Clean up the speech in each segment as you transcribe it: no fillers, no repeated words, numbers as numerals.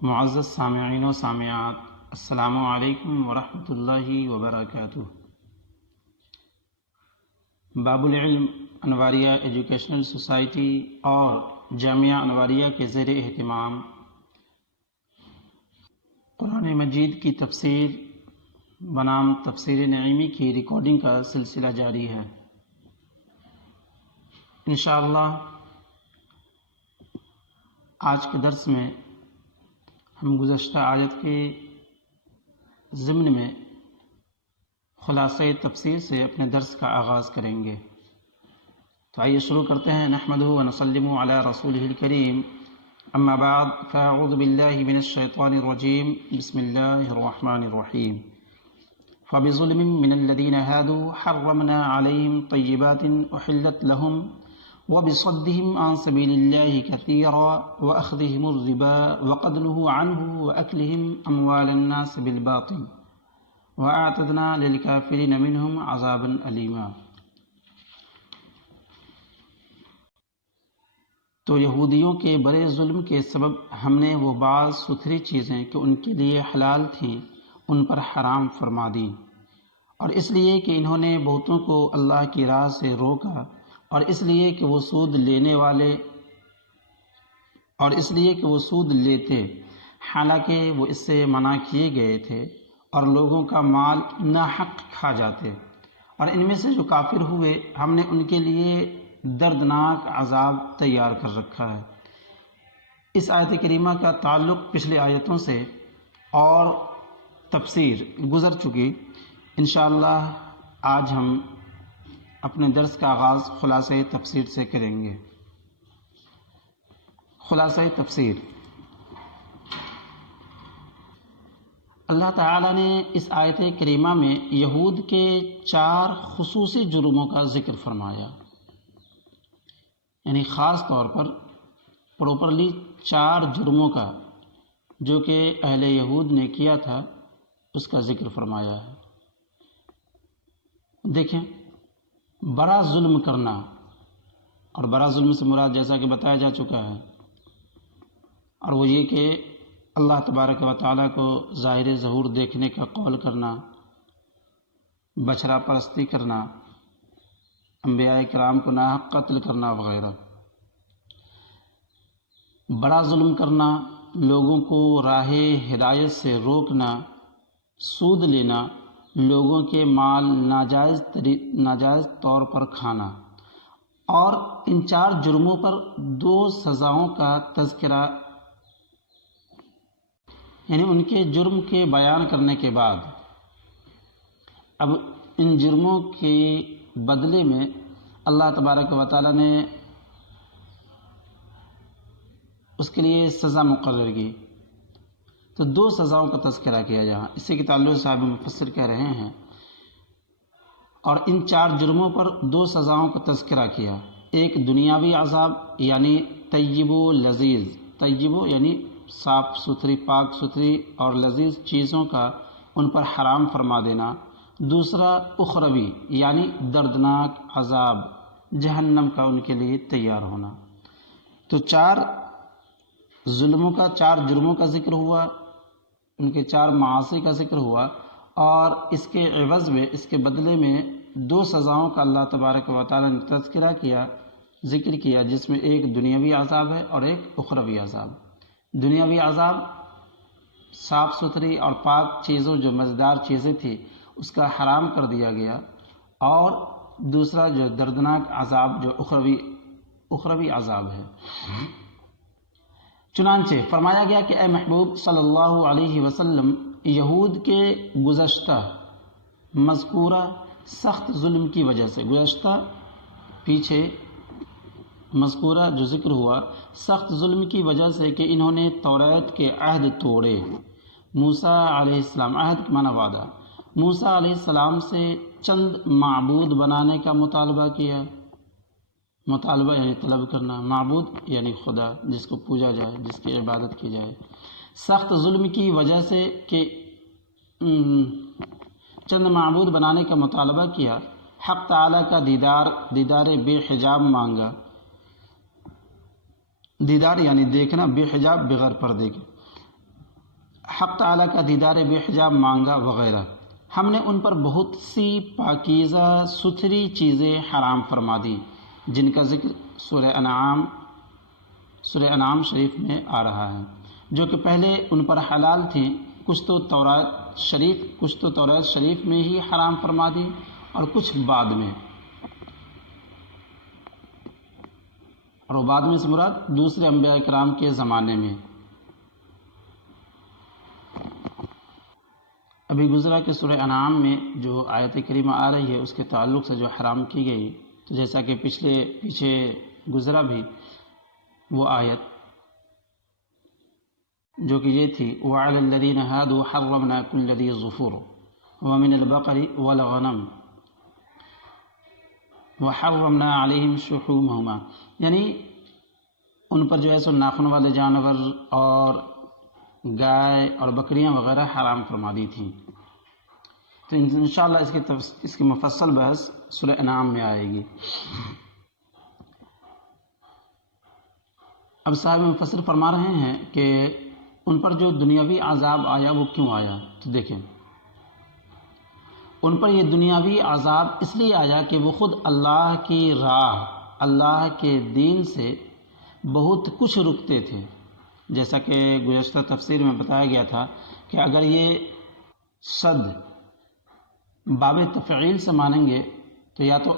معزز سامعین و سامعات، السلام علیکم ورحمۃ اللہ وبرکاتہ۔ باب العلم انواریہ ایجوکیشنل سوسائٹی اور جامعہ انواریہ کے زیر اہتمام قرآن مجید کی تفسیر بنام تفسیر نعیمی کی ریکارڈنگ کا سلسلہ جاری ہے۔ انشاءاللہ آج کے درس میں ہم گزشتہ آیت کے ضمن میں خلاصہ تفسیر سے اپنے درس کا آغاز کریں گے۔ تو آئیے شروع کرتے ہیں۔ نحمدہ ونسلم علی رسولہ الکریم، اما بعد فاعوذ باللہ من الشیطان الرجیم، بسم اللہ الرحمن الرحیم۔ فبظلم من الذین هادوا حرمنا علیہم طیبات احلت لہم وبصدهم عن سبيل الله كثيرا وأخذهم الربا وقد نهوا عنه وأكلهم أموال الناس بالباطل وأعتدنا للكافرين منهم عذابا أليما۔ تو یہودیوں کے بڑے ظلم کے سبب ہم نے وہ بعض ستھری چیزیں کہ ان کے لیے حلال تھیں ان پر حرام فرما دی، اور اس لیے کہ انہوں نے بہتوں کو اللہ کی راہ سے روکا، اور اس لیے کہ وہ سود لیتے حالانکہ وہ اس سے منع کیے گئے تھے، اور لوگوں کا مال ناحق کھا جاتے، اور ان میں سے جو کافر ہوئے ہم نے ان کے لیے دردناک عذاب تیار کر رکھا ہے۔ اس آیت کریمہ کا تعلق پچھلی آیتوں سے اور تفسیر گزر چکی۔ انشاءاللہ آج ہم اپنے درس کا آغاز خلاصہ تفسیر سے کریں گے۔ خلاصہ تفسیر، اللہ تعالیٰ نے اس آیت کریمہ میں یہود کے 4 خصوصی جرموں کا ذکر فرمایا، یعنی خاص طور پر پراپرلی 4 جرموں کا جو کہ اہل یہود نے کیا تھا اس کا ذکر فرمایا ہے۔ دیکھیں، بڑا ظلم کرنا، اور بڑا ظلم سے مراد جیسا کہ بتایا جا چکا ہے، اور وہ یہ کہ اللہ تبارک و تعالیٰ کو ظاہر ظہور دیکھنے کا قول کرنا، بچھڑا پرستی کرنا، انبیاء کرام کو ناحق قتل کرنا وغیرہ۔ بڑا ظلم کرنا، لوگوں کو راہ ہدایت سے روکنا، سود لینا، لوگوں کے مال ناجائز طور پر کھانا، اور ان 4 جرموں پر 2 سزاؤں کا تذکرہ، یعنی ان کے جرم کے بیان کرنے کے بعد اب ان جرموں کے بدلے میں اللہ تبارک و تعالیٰ نے اس کے لیے سزا مقرر کی۔ تو 2 سزاؤں کا تذکرہ کیا جہاں، اسی کے تعلق صاحب مفسر کہہ رہے ہیں، اور ان 4 جرموں پر 2 سزاؤں کا تذکرہ کیا۔ ایک دنیاوی عذاب یعنی طیب و لذیذ، طیب یعنی صاف ستھری، پاک ستھری اور لذیذ چیزوں کا ان پر حرام فرما دینا۔ دوسرا اخروی یعنی دردناک عذاب جہنم کا ان کے لیے تیار ہونا۔ تو 4 ظلموں کا، 4 جرموں کا ذکر ہوا، ان کے 4 معاصی کا ذکر ہوا، اور اس کے عوض میں، اس کے بدلے میں 2 سزاؤں کا اللہ تبارک و تعالیٰ نے تذکرہ کیا، ذکر کیا، جس میں ایک دنیاوی عذاب ہے اور ایک اخروی عذاب۔ دنیاوی عذاب صاف ستھری اور پاک چیزوں، جو مزیدار چیزیں تھیں، اس کا حرام کر دیا گیا، اور دوسرا جو دردناک عذاب جو اخروی عذاب ہے۔ چنانچہ فرمایا گیا کہ اے محبوب صلی اللہ علیہ وسلم، یہود کے گزشتہ مذکورہ سخت ظلم کی وجہ سے، گزشتہ پیچھے مذکورہ جو ذکر ہوا سخت ظلم کی وجہ سے کہ انہوں نے توریت کے عہد توڑے، موسیٰ علیہ السلام، عہد معنی وعدہ، موسیٰ علیہ السلام سے چند معبود بنانے کا مطالبہ کیا۔ مطالبہ یعنی طلب کرنا، معبود یعنی خدا جس کو پوجا جائے، جس کی عبادت کی جائے۔ سخت ظلم کی وجہ سے کہ چند معبود بنانے کا مطالبہ کیا، حق تعالیٰ کا دیدار بے حجاب مانگا، دیدار یعنی دیکھنا، بے حجاب بغیر پردے کے، حق تعالیٰ کا دیدار بے حجاب مانگا وغیرہ، ہم نے ان پر بہت سی پاکیزہ ستھری چیزیں حرام فرما دی جن کا ذکر سورہ انعام شریف میں آ رہا ہے، جو کہ پہلے ان پر حلال تھیں، کچھ تو تورات شریف میں ہی حرام فرما دی اور کچھ بعد میں، اور بعد میں سے مراد دوسرے انبیاء کرام کے زمانے میں۔ ابھی گزرا کہ سورہ انعام میں جو آیت کریمہ آ رہی ہے اس کے تعلق سے جو حرام کی گئی، تو جیسا کہ پیچھے گزرا بھی وہ آیت جو کہ یہ تھی وَعَلَى الَّذِينَ هَادُوا حَرَّمْنَا كُلَّ ذِي ظُفُرٍ وَمِنَ الْبَقَرِ وَالْغَنَمِ وَحَرَّمْنَا عَلَيْهِمْ شُحُومَهُمَا، یعنی ان پر جو ہے سو ناخن والے جانور اور گائے اور بکریاں وغیرہ حرام فرما دی تھیں۔ تو انشاءاللہ اس کی مفصل بحث سورہ انعام میں آئے گی۔ اب صاحب مفسر فرما رہے ہیں کہ ان پر جو دنیاوی عذاب آیا وہ کیوں آیا، تو دیکھیں ان پر یہ دنیاوی عذاب اس لیے آیا کہ وہ خود اللہ کی راہ، اللہ کے دین سے بہت کچھ رکتے تھے، جیسا کہ گزشتہ تفسیر میں بتایا گیا تھا کہ اگر یہ صد باب تفعیل سے مانیں گے تو یا تو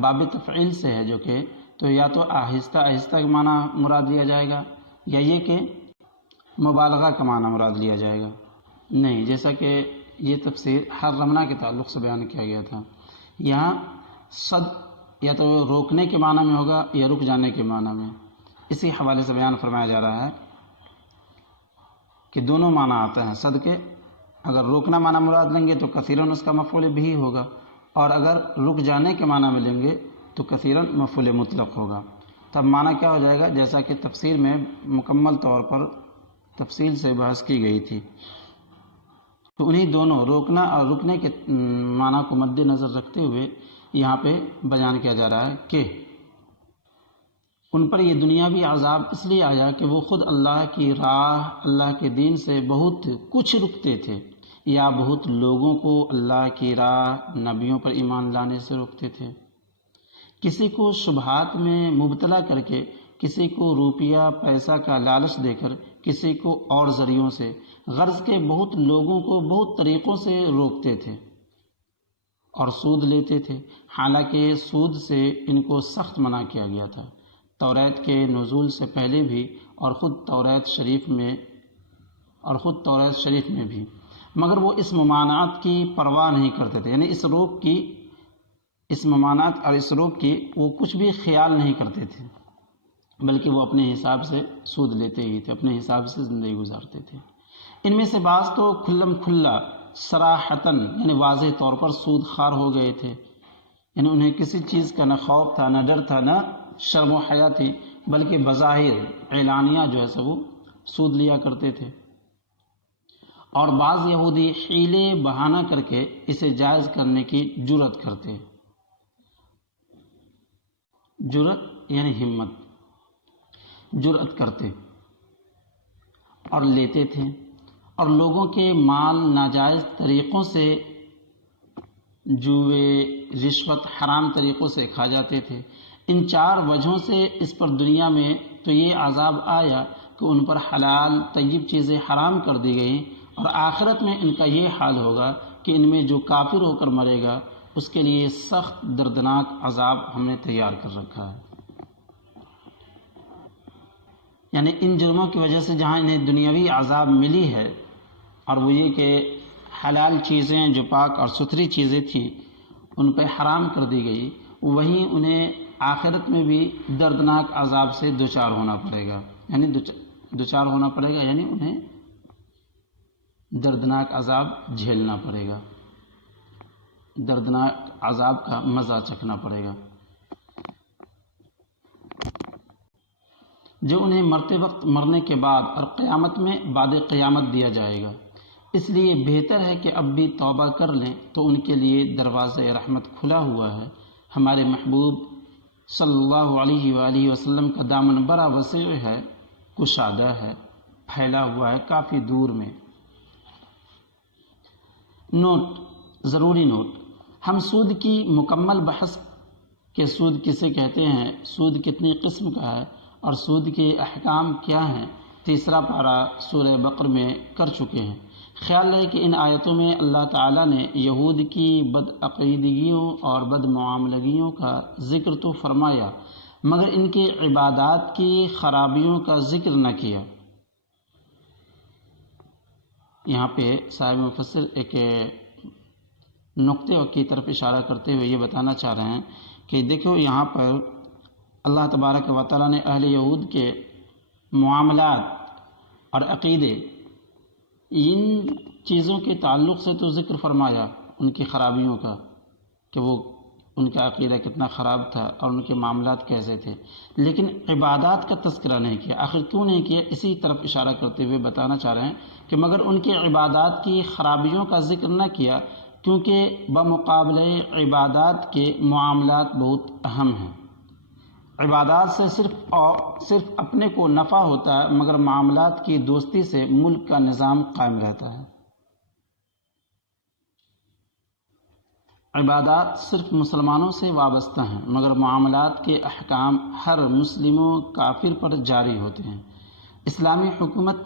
باب تفعیل سے ہے جو کہ تو یا تو آہستہ آہستہ کا معنی مراد لیا جائے گا یا یہ کہ مبالغہ کا معنی مراد لیا جائے گا، نہیں، جیسا کہ یہ تفسیر حرمنا کے تعلق سے بیان کیا گیا تھا، یہاں صد یا تو روکنے کے معنی میں ہوگا یا رک جانے کے معنی میں، اسی حوالے سے بیان فرمایا جا رہا ہے کہ دونوں معنی آتے ہیں صد کے، اگر روکنا معنی مراد لیں گے تو کثیراً اس کا مفعول بھی ہوگا، اور اگر رک جانے کے معنی میں لیں گے تو کثیراً مفعول مطلق ہوگا۔ تب معنی کیا ہو جائے گا، جیسا کہ تفسیر میں مکمل طور پر تفصیل سے بحث کی گئی تھی، تو انہی دونوں روکنا اور رکنے کے معنی کو مد نظر رکھتے ہوئے یہاں پہ بیان کیا جا رہا ہے کہ ان پر یہ دنیاوی عذاب اس لیے آیا کہ وہ خود اللہ کی راہ، اللہ کے دین سے بہت کچھ رکتے تھے، یا بہت لوگوں کو اللہ کی راہ، نبیوں پر ایمان لانے سے روکتے تھے، کسی کو شبہات میں مبتلا کر کے، کسی کو روپیہ پیسہ کا لالچ دے کر، کسی کو اور ذریعوں سے، غرض کے بہت لوگوں کو بہت طریقوں سے روکتے تھے اور سود لیتے تھے، حالانکہ سود سے ان کو سخت منع کیا گیا تھا توریت کے نزول سے پہلے بھی اور خود توریت شریف میں بھی، مگر وہ اس ممانعت کی پرواہ نہیں کرتے تھے، یعنی اس ممانعت اور اس روک کی وہ کچھ بھی خیال نہیں کرتے تھے، بلکہ وہ اپنے حساب سے سود لیتے ہی تھے، اپنے حساب سے زندگی گزارتے تھے۔ ان میں سے بعض تو کھلم کھلا صراحتاً یعنی واضح طور پر سود خوار ہو گئے تھے، یعنی انہیں کسی چیز کا نہ خوف تھا، نہ ڈر تھا، نہ شرم و حیا تھی، بلکہ بظاہر اعلانیہ جو ہے سب وہ سود لیا کرتے تھے۔ اور بعض یہودی حیلے بہانہ کر کے اسے جائز کرنے کی جرأت کرتے، جرأت یعنی ہمت، جرأت کرتے اور لیتے تھے، اور لوگوں کے مال ناجائز طریقوں سے، جوئے، رشوت، حرام طریقوں سے کھا جاتے تھے۔ ان چار وجہوں سے اس پر دنیا میں تو یہ عذاب آیا کہ ان پر حلال طیب چیزیں حرام کر دی گئیں، اور آخرت میں ان کا یہ حال ہوگا کہ ان میں جو کافر ہو کر مرے گا اس کے لیے سخت دردناک عذاب ہم نے تیار کر رکھا ہے۔ یعنی ان جرموں کی وجہ سے جہاں انہیں دنیاوی عذاب ملی ہے، اور وہ یہ کہ حلال چیزیں جو پاک اور ستھری چیزیں تھیں ان پہ حرام کر دی گئی، وہیں انہیں آخرت میں بھی دردناک عذاب سے دوچار ہونا پڑے گا، یعنی دوچار ہونا پڑے گا، یعنی انہیں دردناک عذاب جھیلنا پڑے گا، دردناک عذاب کا مزہ چکھنا پڑے گا، جو انہیں مرتے وقت مرنے کے بعد اور قیامت میں بعد قیامت دیا جائے گا۔ اس لیے بہتر ہے کہ اب بھی توبہ کر لیں تو ان کے لیے دروازہ رحمت کھلا ہوا ہے۔ ہمارے محبوب صلی اللہ علیہ وآلہ وسلم کا دامن بڑا وسیع ہے، کشادہ ہے، پھیلا ہوا ہے کافی دور میں، نوٹ، ضروری نوٹ، ہم سود کی مکمل بحث کہ سود کسے کہتے ہیں، سود کتنی قسم کا ہے اور سود کے احکام کیا ہیں، تیسرا پارہ سورہ بقرہ میں کر چکے ہیں۔ خیال رہے کہ ان آیتوں میں اللہ تعالیٰ نے یہود کی بدعقیدگیوں اور بدمعاملگیوں کا ذکر تو فرمایا مگر ان کی عبادات کی خرابیوں کا ذکر نہ کیا۔ یہاں پہ صاحب مفسر ایک نقطے کی طرف اشارہ کرتے ہوئے یہ بتانا چاہ رہے ہیں کہ دیکھو یہاں پر اللہ تبارک و تعالیٰ نے اہل یہود کے معاملات اور عقیدے ان چیزوں کے تعلق سے تو ذکر فرمایا ان کی خرابیوں کا کہ وہ ان کا عقیدہ کتنا خراب تھا اور ان کے معاملات کیسے تھے، لیکن عبادات کا تذکرہ نہیں کیا۔ آخر کیوں نہیں کیا؟ اسی طرف اشارہ کرتے ہوئے بتانا چاہ رہے ہیں کہ مگر ان کے عبادات کی خرابیوں کا ذکر نہ کیا کیونکہ بمقابلے عبادات کے معاملات بہت اہم ہیں۔ عبادات سے صرف اپنے کو نفع ہوتا ہے مگر معاملات کی دوستی سے ملک کا نظام قائم رہتا ہے۔ عبادات صرف مسلمانوں سے وابستہ ہیں مگر معاملات کے احکام ہر مسلم و کافر پر جاری ہوتے ہیں۔ اسلامی حکومت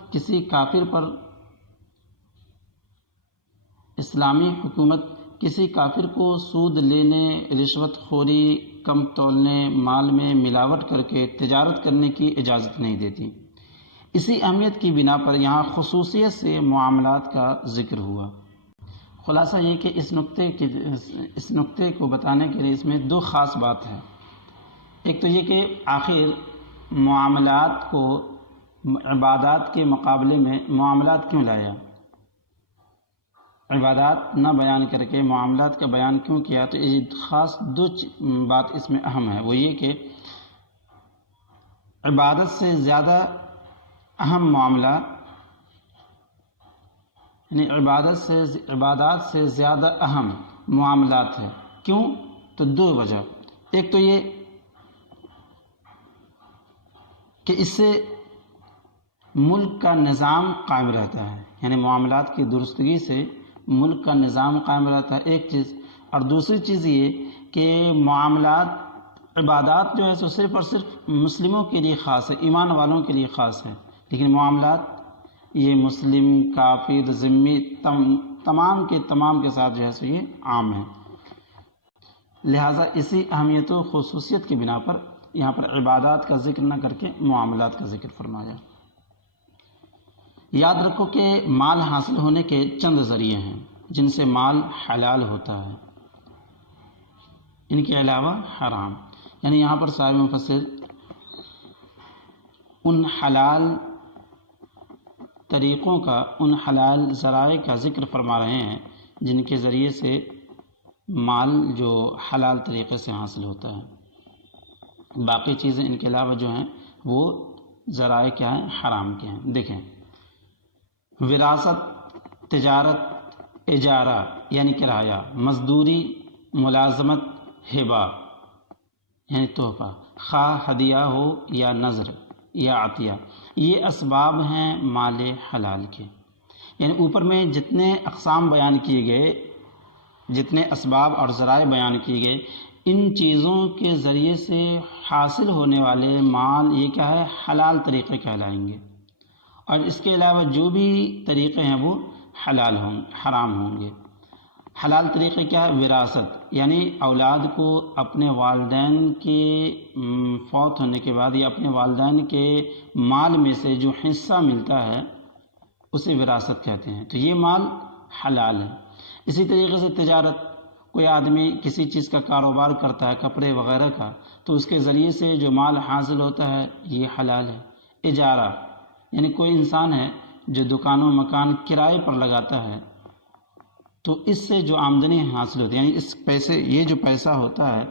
کسی کافر کو سود لینے، رشوت خوری، کم تولنے، مال میں ملاوٹ کر کے تجارت کرنے کی اجازت نہیں دیتی۔ اسی اہمیت کی بنا پر یہاں خصوصیت سے معاملات کا ذکر ہوا۔ خلاصہ یہ کہ اس نقطے کو بتانے کے لیے اس میں دو خاص بات ہے۔ ایک تو یہ کہ آخر معاملات کو عبادات کے مقابلے میں معاملات کیوں لایا، عبادات نہ بیان کر کے معاملات کا بیان کیوں کیا، تو یہ خاص دو بات اس میں اہم ہے۔ وہ یہ کہ عبادت سے زیادہ اہم معاملہ یعنی عبادات سے زیادہ اہم معاملات ہے۔ کیوں؟ تو دو وجہ۔ ایک تو یہ کہ اس سے ملک کا نظام قائم رہتا ہے، یعنی معاملات کی درستگی سے ملک کا نظام قائم رہتا ہے، ایک چیز۔ اور دوسری چیز یہ کہ عبادات جو ہے سو صرف اور صرف مسلموں کے لیے خاص ہے، ایمان والوں کے لیے خاص ہے، لیکن معاملات یہ مسلم، کافر، ذمی تمام کے ساتھ جو ہے سو یہ عام ہے۔ لہٰذا اسی اہمیت و خصوصیت کی بنا پر یہاں پر عبادات کا ذکر نہ کر کے معاملات کا ذکر فرمایا۔ یاد رکھو کہ مال حاصل ہونے کے چند ذریعے ہیں جن سے مال حلال ہوتا ہے، ان کے علاوہ حرام۔ یعنی یہاں پر صاحب مفسر ان حلال طریقوں کا، ان حلال ذرائع کا ذکر فرما رہے ہیں جن کے ذریعے سے مال جو حلال طریقے سے حاصل ہوتا ہے۔ باقی چیزیں ان کے علاوہ جو ہیں وہ ذرائع کیا ہیں؟ حرام کے ہیں۔ دیکھیں، وراثت، تجارت، اجارہ یعنی کرایہ، مزدوری، ملازمت، ہبہ یعنی تحفہ، خواہ ہدیہ ہو یا نذر یا عطیہ، یہ اسباب ہیں مال حلال کے۔ یعنی اوپر میں جتنے اقسام بیان کیے گئے، جتنے اسباب اور ذرائع بیان کیے گئے، ان چیزوں کے ذریعے سے حاصل ہونے والے مال یہ کیا ہے؟ حلال طریقے کہلائیں گے، اور اس کے علاوہ جو بھی طریقے ہیں وہ حرام ہوں گے۔ حلال طریقے کیا ہے؟ وراثت، یعنی اولاد کو اپنے والدین کے فوت ہونے کے بعد یا اپنے والدین کے مال میں سے جو حصہ ملتا ہے اسے وراثت کہتے ہیں، تو یہ مال حلال ہے۔ اسی طریقے سے تجارت، کوئی آدمی کسی چیز کا کاروبار کرتا ہے، کپڑے وغیرہ کا، تو اس کے ذریعے سے جو مال حاصل ہوتا ہے یہ حلال ہے۔ اجارہ، یعنی کوئی انسان ہے جو دکان و مکان کرائے پر لگاتا ہے، تو اس سے جو آمدنی حاصل ہوتی ہے، یعنی اس پیسے، یہ جو پیسہ ہوتا ہے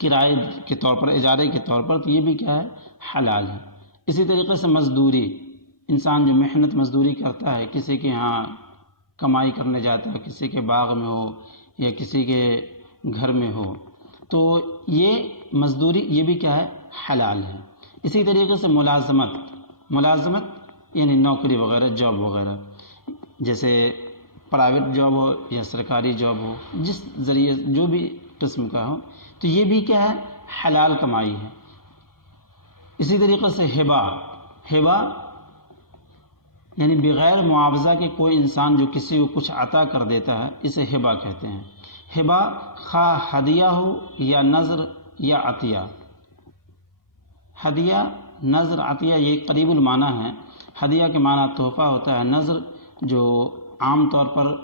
کرائے کے طور پر، اجارے کے طور پر، تو یہ بھی کیا ہے؟ حلال ہے۔ اسی طریقے سے مزدوری، انسان جو محنت مزدوری کرتا ہے، کسی کے ہاں کمائی کرنے جاتا ہے، کسی کے باغ میں ہو یا کسی کے گھر میں ہو، تو یہ مزدوری یہ بھی کیا ہے؟ حلال ہے۔ اسی طریقے سے ملازمت یعنی نوکری وغیرہ، جاب وغیرہ، جیسے پرائیویٹ جاب ہو یا سرکاری جاب ہو، جس ذریعے جو بھی قسم کا ہو، تو یہ بھی کیا ہے؟ حلال کمائی ہے۔ اسی طریقے سے ہبہ یعنی بغیر معاوضہ کے کوئی انسان جو کسی کو کچھ عطا کر دیتا ہے، اسے ہبہ کہتے ہیں۔ ہبہ خواہ ہدیہ ہو یا نذر یا عطیہ۔ ہدیہ، نذر، عطیہ یہ قریب المعنی ہے۔ ہدیہ کے معنی تحفہ ہوتا ہے، نذر جو عام طور پر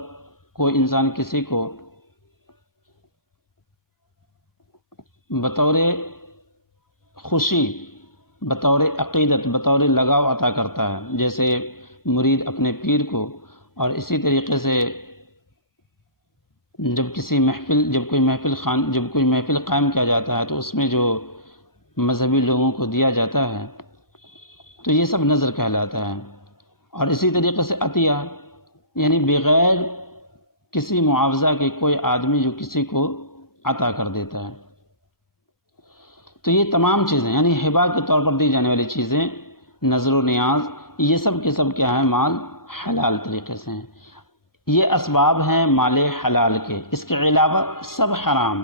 کوئی انسان کسی کو بطور خوشی، بطور عقیدت، بطور لگاؤ عطا کرتا ہے، جیسے مرید اپنے پیر کو۔ اور اسی طریقے سے جب کوئی محفل قائم کیا جاتا ہے تو اس میں جو مذہبی لوگوں کو دیا جاتا ہے تو یہ سب نذر کہلاتا ہے۔ اور اسی طریقے سے عطیہ یعنی بغیر کسی معاوضہ کے کوئی آدمی جو کسی کو عطا کر دیتا ہے۔ تو یہ تمام چیزیں یعنی ہبہ کے طور پر دی جانے والی چیزیں، نذر و نیاز، یہ سب کے سب کیا ہیں؟ مال حلال طریقے سے ہیں۔ یہ اسباب ہیں مال حلال کے۔ اس کے علاوہ سب حرام،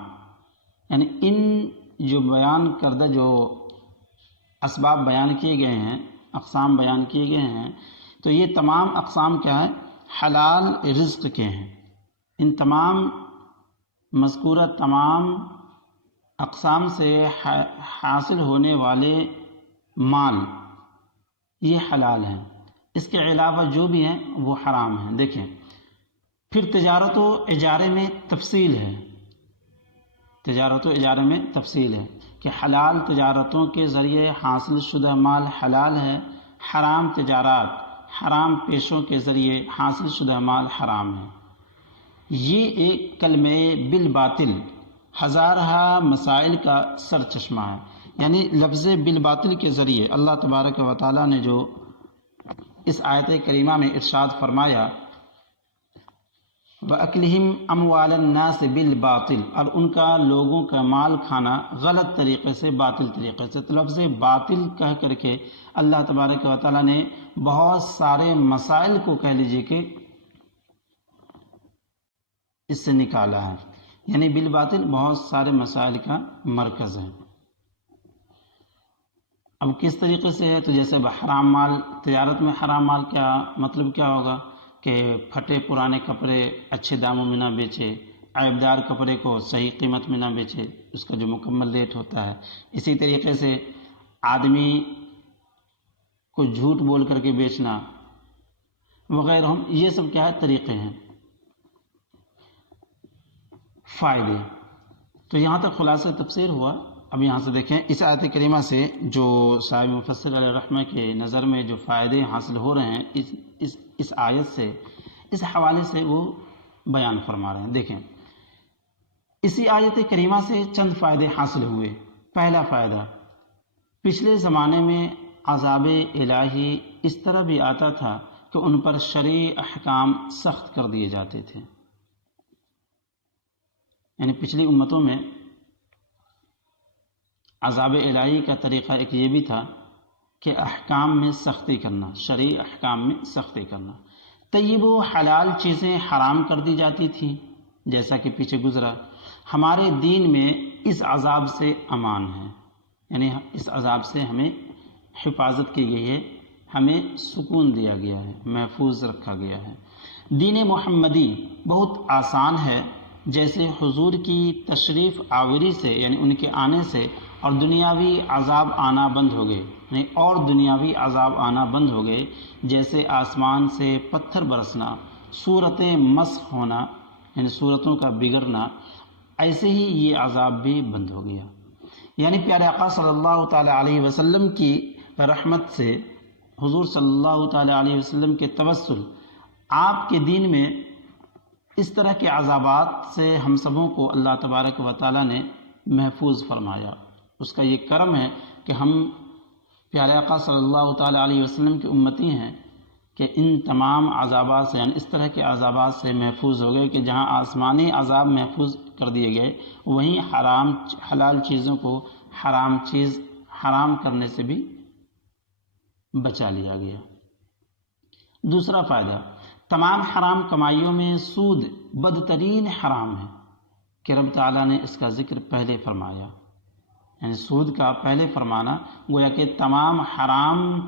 یعنی ان جو بیان کردہ جو اسباب بیان کیے گئے ہیں، اقسام بیان کیے گئے ہیں، تو یہ تمام اقسام کیا ہے؟ حلال رزق کے ہیں۔ ان تمام مذکورہ تمام اقسام سے حاصل ہونے والے مال یہ حلال ہیں۔ اس کے علاوہ جو بھی ہیں وہ حرام ہیں۔ دیکھیں، پھر تجارت و اجارے میں تفصیل ہے۔ تجارت و اجارے میں تفصیل ہے کہ حلال تجارتوں کے ذریعے حاصل شدہ مال حلال ہے، حرام تجارات، حرام پیشوں کے ذریعے حاصل شدہ مال حرام ہے۔ یہ ایک کلمہ بالباطل ہزارہ مسائل کا سر چشمہ ہے۔ یعنی لفظ بالباطل کے ذریعے اللہ تبارک و تعالیٰ نے جو اس آیت کریمہ میں ارشاد فرمایا وَأَكْلِهِمْ أَمْوَالَ النَّاسِ بِالْبَاطِلِ، اور ان کا لوگوں کا مال کھانا غلط طریقے سے، باطل طریقے سے۔ تو لفظ باطل کہہ کر کے اللہ تبارک و تعالیٰ نے بہت سارے مسائل کو کہہ لیجیے کہ اس سے نکالا ہے، یعنی بالباطل بہت سارے مسائل کا مرکز ہے۔ اب کس طریقے سے ہے؟ تو جیسے حرام مال، تجارت میں حرام مال کیا مطلب کیا ہوگا کہ پھٹے پرانے کپڑے اچھے داموں میں نہ بیچے، عیبدار کپڑے کو صحیح قیمت میں نہ بیچے، اس کا جو مکمل ریٹ ہوتا ہے۔ اسی طریقے سے آدمی کو جھوٹ بول کر کے بیچنا وغیرہ، یہ سب کیا ہے؟ طریقے ہیں۔ فائدے، تو یہاں تک خلاصہ تفسیر ہوا۔ اب یہاں سے دیکھیں اس آیت کریمہ سے جو صاحب مفسر علیہ رحمہ کے نظر میں جو فائدے حاصل ہو رہے ہیں اس آیت سے، اس حوالے سے وہ بیان فرما رہے ہیں۔ دیکھیں اسی آیت کریمہ سے چند فائدے حاصل ہوئے۔ پہلا فائدہ، پچھلے زمانے میں عذاب الہی اس طرح بھی آتا تھا کہ ان پر شرعی احکام سخت کر دیے جاتے تھے۔ یعنی پچھلی امتوں میں عذاب الہی کا طریقہ ایک یہ بھی تھا کہ احکام میں سختی کرنا، شرعی احکام میں سختی کرنا۔ طیب و حلال چیزیں حرام کر دی جاتی تھیں، جیسا کہ پیچھے گزرا۔ ہمارے دین میں اس عذاب سے امان ہے، یعنی اس عذاب سے ہمیں حفاظت کی گئی ہے، ہمیں سکون دیا گیا ہے، محفوظ رکھا گیا ہے۔ دین محمدی بہت آسان ہے، جیسے حضور کی تشریف آوری سے، یعنی ان کے آنے سے اور دنیاوی عذاب آنا بند ہو گئے، یعنی اور دنیاوی عذاب آنا بند ہو گئے، جیسے آسمان سے پتھر برسنا، صورتیں مسخ ہونا، یعنی صورتوں کا بگڑنا، ایسے ہی یہ عذاب بھی بند ہو گیا۔ یعنی پیارے آقا صلی اللہ تعالیٰ علیہ وسلم کی رحمت سے، حضور صلی اللہ تعالیٰ علیہ وسلم کے توسل، آپ کے دین میں اس طرح کے عذابات سے ہم سبوں کو اللہ تبارک و تعالیٰ نے محفوظ فرمایا۔ اس کا یہ کرم ہے کہ ہم پیارے آقا صلی اللہ تعالیٰ علیہ وسلم کی امتی ہیں کہ ان تمام عذابات سے، یعنی اس طرح کے عذابات سے محفوظ ہو گئے کہ جہاں آسمانی عذاب محفوظ کر دیے گئے، وہیں حلال چیزوں کو حرام کرنے سے بھی بچا لیا گیا۔ دوسرا فائدہ، تمام حرام کمائیوں میں سود بدترین حرام ہے کہ رب تعالیٰ نے اس کا ذکر پہلے فرمایا، یعنی سود کا پہلے فرمانا گویا کہ تمام حرام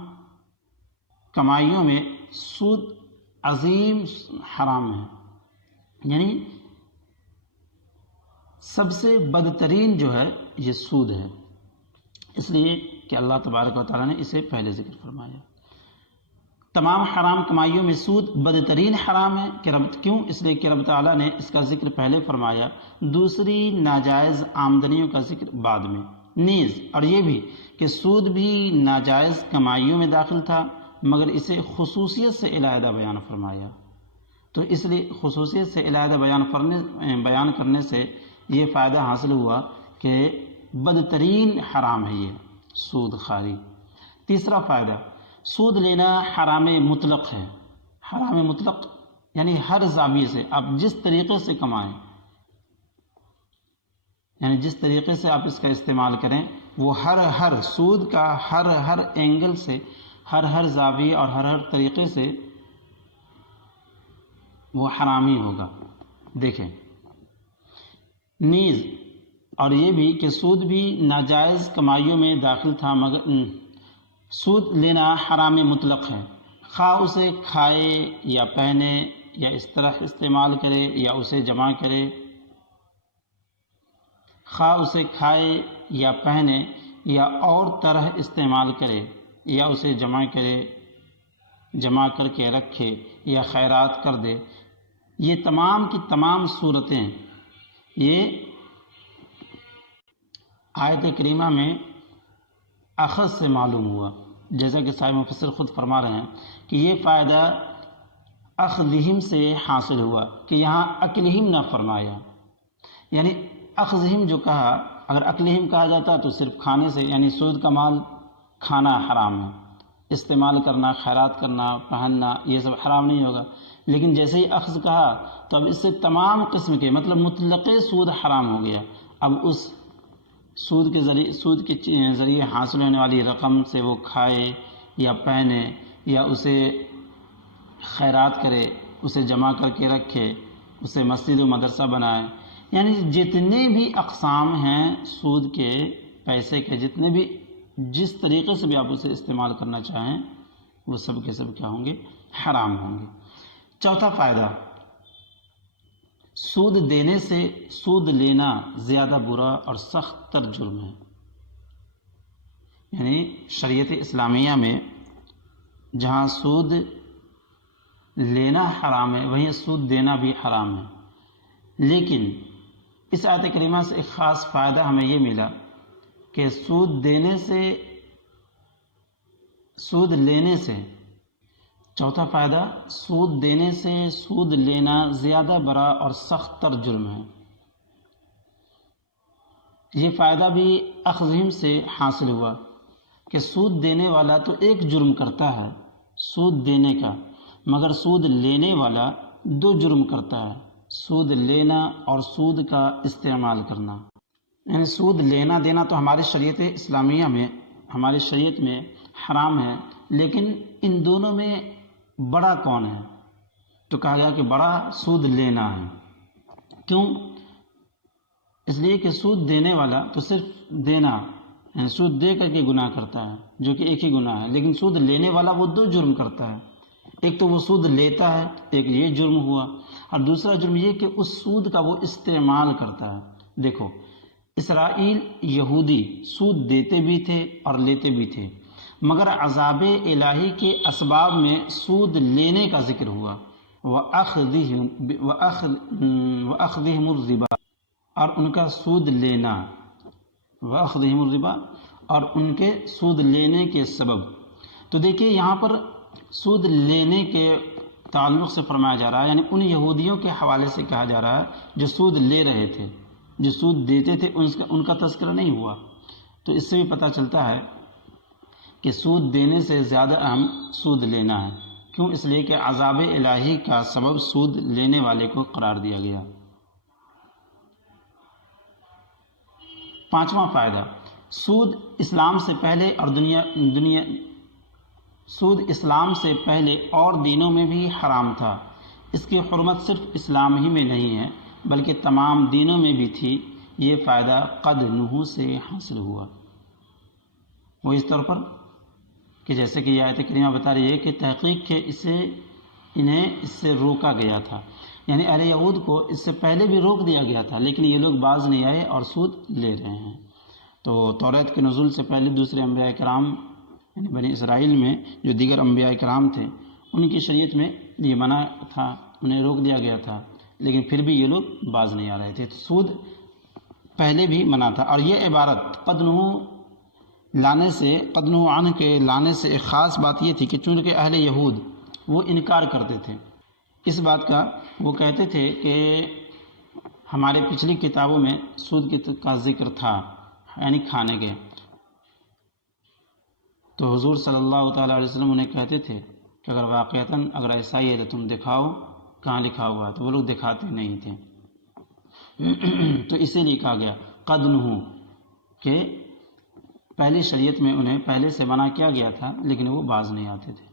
کمائیوں میں سود عظیم حرام ہے، یعنی سب سے بدترین جو ہے یہ سود ہے، اس لیے کہ اللہ تبارک و تعالیٰ نے اسے پہلے ذکر فرمایا۔ تمام حرام کمائیوں میں سود بدترین حرام ہے کہ کیوں؟ اس لیے کہ رب تعالیٰ نے اس کا ذکر پہلے فرمایا، دوسری ناجائز آمدنیوں کا ذکر بعد میں۔ نیز اور یہ بھی کہ سود بھی ناجائز کمائیوں میں داخل تھا، مگر اسے خصوصیت سے علیحدہ بیان فرمایا، تو اس لیے خصوصیت سے علیحدہ بیان کرنے سے یہ فائدہ حاصل ہوا کہ بدترین حرام ہے یہ سود خواری۔ تیسرا فائدہ، سود لینا حرام مطلق ہے۔ حرام مطلق یعنی ہر زاویے سے آپ جس طریقے سے کمائیں، یعنی جس طریقے سے آپ اس کا استعمال کریں، وہ ہر سود کا ہر اینگل سے، ہر زاویے اور ہر طریقے سے وہ حرامی ہوگا۔ دیکھیں، نیز اور یہ بھی کہ سود بھی ناجائز کمائیوں میں داخل تھا، مگر سود لینا حرام مطلق ہے، خواہ اسے کھائے یا پہنے یا اس طرح استعمال کرے یا اسے جمع کرے، خواہ اسے کھائے یا پہنے یا اور طرح استعمال کرے یا اسے جمع کر کے رکھے یا خیرات کر دے، یہ تمام کی تمام صورتیں یہ آیت کریمہ میں اخذ سے معلوم ہوا، جیسا کہ صاحب مفسر خود فرما رہے ہیں کہ یہ فائدہ اخذہم سے حاصل ہوا کہ یہاں اکلہم نہ فرمایا، یعنی اخذہم جو کہا، اگر اکلہم کہا جاتا تو صرف کھانے سے، یعنی سود کا مال کھانا حرام ہے، استعمال کرنا، خیرات کرنا، پہننا یہ سب حرام نہیں ہوگا، لیکن جیسے ہی اخذ کہا تو اب اس سے تمام قسم کے مطلب مطلق سود حرام ہو گیا۔ اب اس سود کے ذریعے حاصل ہونے والی رقم سے وہ کھائے یا پہنے یا اسے خیرات کرے، اسے جمع کر کے رکھے، اسے مسجد و مدرسہ بنائے، یعنی جتنے بھی اقسام ہیں سود کے پیسے کے، جتنے بھی جس طریقے سے بھی آپ اسے استعمال کرنا چاہیں، وہ سب کے سب کیا ہوں گے؟ حرام ہوں گے۔ چوتھا فائدہ، سود دینے سے سود لینا زیادہ برا اور سخت تر جرم ہے، یعنی شریعت اسلامیہ میں جہاں سود لینا حرام ہے وہیں سود دینا بھی حرام ہے، لیکن اس آیت کریمہ سے ایک خاص فائدہ ہمیں یہ ملا کہ سود لینے سے چوتھا فائدہ، سود دینے سے سود لینا زیادہ بڑا اور سخت تر جرم ہے۔ یہ فائدہ بھی اخذہم سے حاصل ہوا کہ سود دینے والا تو ایک جرم کرتا ہے سود دینے کا، مگر سود لینے والا دو جرم کرتا ہے، سود لینا اور سود کا استعمال کرنا۔ یعنی سود لینا دینا تو ہماری شریعت اسلامیہ میں، ہماری شریعت میں حرام ہے، لیکن ان دونوں میں بڑا کون ہے؟ تو کہا گیا کہ بڑا سود لینا ہے۔ کیوں؟ اس لیے کہ سود دینے والا تو صرف دینا، یعنی سود دے کر کے گناہ کرتا ہے، جو کہ ایک ہی گناہ ہے، لیکن سود لینے والا وہ دو جرم کرتا ہے، ایک تو وہ سود لیتا ہے، ایک یہ جرم ہوا، اور دوسرا جرم یہ کہ اس سود کا وہ استعمال کرتا ہے۔ دیکھو، اسرائیل یہودی سود دیتے بھی تھے اور لیتے بھی تھے، مگر عذاب الہی کے اسباب میں سود لینے کا ذکر ہوا، وَأَخْذِهِمُ الرِّبَا، اور ان کا سود لینا، وَأَخْذِهِمُ الرِّبَا، اور ان کے سود لینے کے سبب۔ تو دیکھیے یہاں پر سود لینے کے تعلق سے فرمایا جا رہا ہے، یعنی ان یہودیوں کے حوالے سے کہا جا رہا ہے جو سود لے رہے تھے، جو سود دیتے تھے، ان کا تذکرہ نہیں ہوا۔ تو اس سے بھی پتہ چلتا ہے کہ سود دینے سے زیادہ اہم سود لینا ہے۔ کیوں؟ اس لیے کہ عذاب الہی کا سبب سود لینے والے کو قرار دیا گیا۔ پانچواں فائدہ، سود اسلام سے پہلے اور سود اسلام سے پہلے اور دینوں میں بھی حرام تھا، اس کی حرمت صرف اسلام ہی میں نہیں ہے بلکہ تمام دینوں میں بھی تھی۔ یہ فائدہ قد نوح سے حاصل ہوا۔ وہ اس طور پر کہ جیسے کہ یہ آیت کریمہ بتا رہی ہے کہ تحقیق کے انہیں اس سے روکا گیا تھا، یعنی اہل یہود کو اس سے پہلے بھی روک دیا گیا تھا، لیکن یہ لوگ باز نہیں آئے اور سود لے رہے ہیں۔ تو توریت کے نزول سے پہلے دوسرے انبیاء کرام یعنی بنی اسرائیل میں جو دیگر انبیاء کرام تھے ان کی شریعت میں یہ منع تھا، انہیں روک دیا گیا تھا، لیکن پھر بھی یہ لوگ باز نہیں آ رہے تھے۔ تو سود پہلے بھی منع تھا، اور یہ عبارت قد نہوا عنہ کے لانے سے ایک خاص بات یہ تھی کہ چونکہ اہل یہود وہ انکار کرتے تھے اس بات کا، وہ کہتے تھے کہ ہمارے پچھلی کتابوں میں سود کا ذکر تھا، یعنی کھانے کے۔ تو حضور صلی اللہ تعالیٰ علیہ وسلم انہیں کہتے تھے کہ اگر واقعتاً اگر ایسا ہی ہے تو تم دکھاؤ کہاں لکھا ہوا ہے، تو وہ لوگ دکھاتے نہیں تھے۔ تو اسی لیے کہا گیا قد نہوا کہ پہلی شریعت میں انہیں پہلے سے منع کیا گیا تھا لیکن وہ باز نہیں آتے تھے۔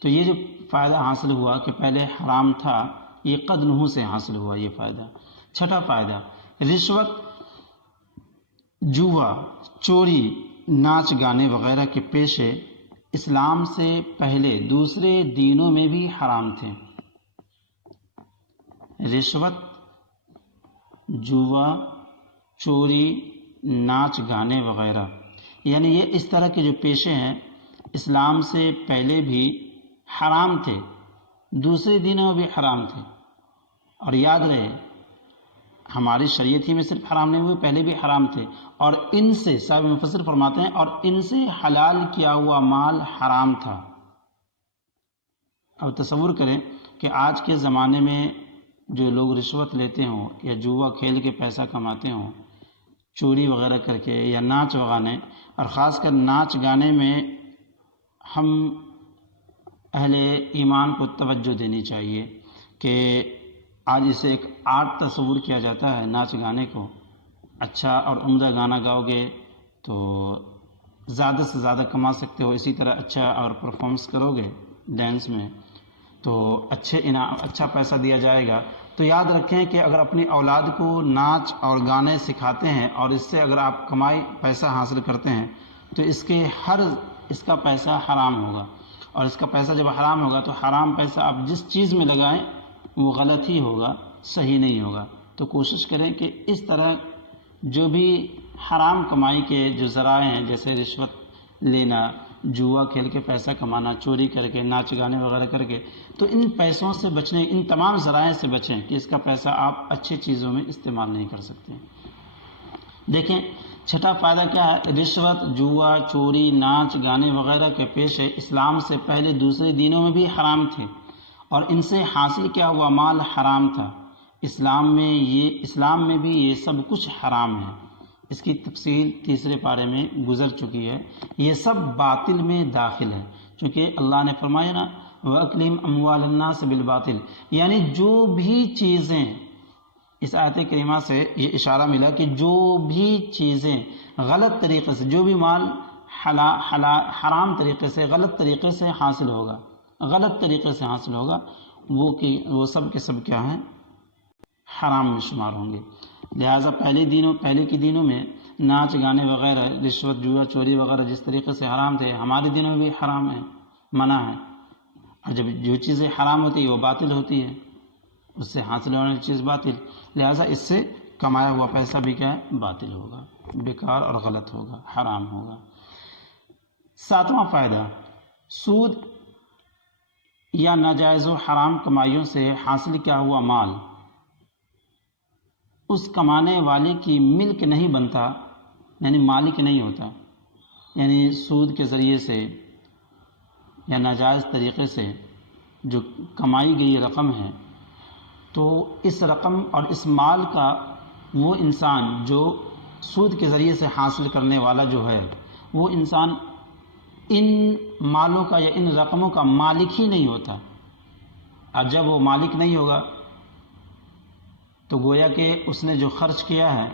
تو یہ جو فائدہ حاصل ہوا کہ پہلے حرام تھا، یہ قد نہوا سے حاصل ہوا یہ فائدہ۔ چھٹا فائدہ، رشوت، جوا، چوری، ناچ گانے وغیرہ کے پیشے اسلام سے پہلے دوسرے دینوں میں بھی حرام تھے۔ رشوت، جوا، چوری، ناچ گانے وغیرہ، یعنی یہ اس طرح کے جو پیشے ہیں اسلام سے پہلے بھی حرام تھے، دوسرے دینوں میں بھی حرام تھے۔ اور یاد رہے ہماری شریعت ہی میں صرف حرام نہیں ہوئے، پہلے بھی حرام تھے، اور ان سے صاحب مفسر فرماتے ہیں اور ان سے حلال کیا ہوا مال حرام تھا۔ اب تصور کریں کہ آج کے زمانے میں جو لوگ رشوت لیتے ہوں یا جوا کھیل کے پیسہ کماتے ہوں، چوری وغیرہ کر کے یا ناچ گانے، اور خاص کر ناچ گانے میں ہم اہل ایمان کو توجہ دینی چاہیے کہ آج اسے ایک آرٹ تصور کیا جاتا ہے ناچ گانے کو۔ اچھا اور عمدہ گانا گاؤ گے تو زیادہ سے زیادہ کما سکتے ہو، اسی طرح اچھا اور پرفارمنس کرو گے ڈانس میں تو اچھا پیسہ دیا جائے گا۔ تو یاد رکھیں کہ اگر اپنی اولاد کو ناچ اور گانے سکھاتے ہیں اور اس سے اگر آپ پیسہ حاصل کرتے ہیں تو اس کا پیسہ حرام ہوگا، اور اس کا پیسہ جب حرام ہوگا تو حرام پیسہ آپ جس چیز میں لگائیں وہ غلط ہی ہوگا، صحیح نہیں ہوگا۔ تو کوشش کریں کہ اس طرح جو بھی حرام کمائی کے جو ذرائع ہیں جیسے رشوت لینا، جوا کھیل کے پیسہ کمانا، چوری کر کے، ناچ گانے وغیرہ کر کے، تو ان پیسوں سے بچنے، ان تمام ذرائع سے بچیں کہ اس کا پیسہ آپ اچھی چیزوں میں استعمال نہیں کر سکتے۔ دیکھیں چھٹا فائدہ کیا ہے، رشوت، جوا، چوری، ناچ گانے وغیرہ کے پیشے اسلام سے پہلے دوسرے دینوں میں بھی حرام تھے اور ان سے حاصل کیا ہوا مال حرام تھا۔ اسلام میں بھی یہ سب کچھ حرام ہے۔ اس کی تفصیل تیسرے پارے میں گزر چکی ہے۔ یہ سب باطل میں داخل ہے، چونکہ اللہ نے فرمایا نا وَأَكْلِهِمْ أَمْوَالَ النَّاسِ بِالْبَاطِلِ، یعنی جو بھی چیزیں، اس آیت کریمہ سے یہ اشارہ ملا کہ جو بھی چیزیں غلط طریقے سے، جو بھی مال حرام طریقے سے، غلط طریقے سے حاصل ہوگا وہ سب کے سب کیا ہیں، حرام میں شمار ہوں گے۔ لہٰذا پہلے کے دینوں میں ناچ گانے وغیرہ، رشوت، جوا، چوری وغیرہ جس طریقے سے حرام تھے، ہمارے دنوں میں بھی حرام ہے، منع ہے۔ اور جب جو چیزیں حرام ہوتی ہیں وہ باطل ہوتی ہیں، اس سے حاصل ہونے والی چیز باطل، لہٰذا اس سے کمایا ہوا پیسہ بھی کیا ہے، باطل ہوگا، بیکار اور غلط ہوگا، حرام ہوگا۔ ساتواں فائدہ، سود یا ناجائز و حرام کمائیوں سے حاصل کیا ہوا مال اس کمانے والے کی ملک نہیں بنتا، یعنی مالک نہیں ہوتا۔ یعنی سود کے ذریعے سے یا ناجائز طریقے سے جو کمائی گئی رقم ہے تو اس رقم اور اس مال کا وہ انسان جو سود کے ذریعے سے حاصل کرنے والا جو ہے وہ انسان ان مالوں کا یا ان رقموں کا مالک ہی نہیں ہوتا۔ اور جب وہ مالک نہیں ہوگا تو گویا کہ اس نے جو خرچ کیا ہے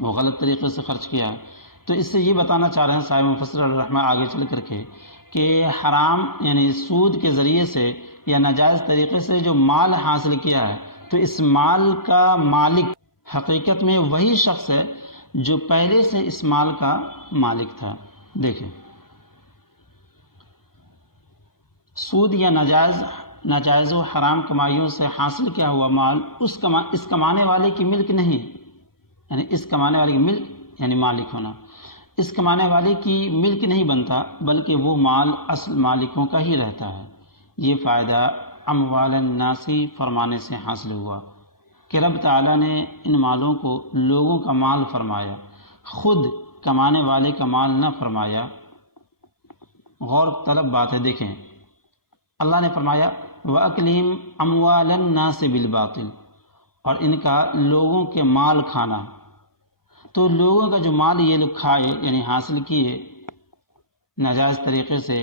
وہ غلط طریقے سے خرچ کیا ہے۔ تو اس سے یہ بتانا چاہ رہے ہیں صاحب مفسر علیہ الرحمہ آگے چل کر کے کہ حرام یعنی سود کے ذریعے سے یا ناجائز طریقے سے جو مال حاصل کیا ہے تو اس مال کا مالک حقیقت میں وہی شخص ہے جو پہلے سے اس مال کا مالک تھا۔ دیکھیں، سود یا ناجائز و حرام کمائیوں سے حاصل کیا ہوا مال اس کمانے والے کی ملک نہیں، یعنی اس کمانے والے کی ملک یعنی مالک ہونا، اس کمانے والے کی ملک نہیں بنتا، بلکہ وہ مال اصل مالکوں کا ہی رہتا ہے۔ یہ فائدہ اموال الناس فرمانے سے حاصل ہوا کہ رب تعالیٰ نے ان مالوں کو لوگوں کا مال فرمایا، خود کمانے والے کا مال نہ فرمایا۔ غور طلب بات ہے، دیکھیں اللہ نے فرمایا وَأَكْلِهِمْ أَمْوَالَ النَّاسِ بِالْبَاطِلِ، اور ان کا لوگوں کے مال کھانا، تو لوگوں کا جو مال یہ لوگ کھائے یعنی حاصل کیے ناجائز طریقے سے،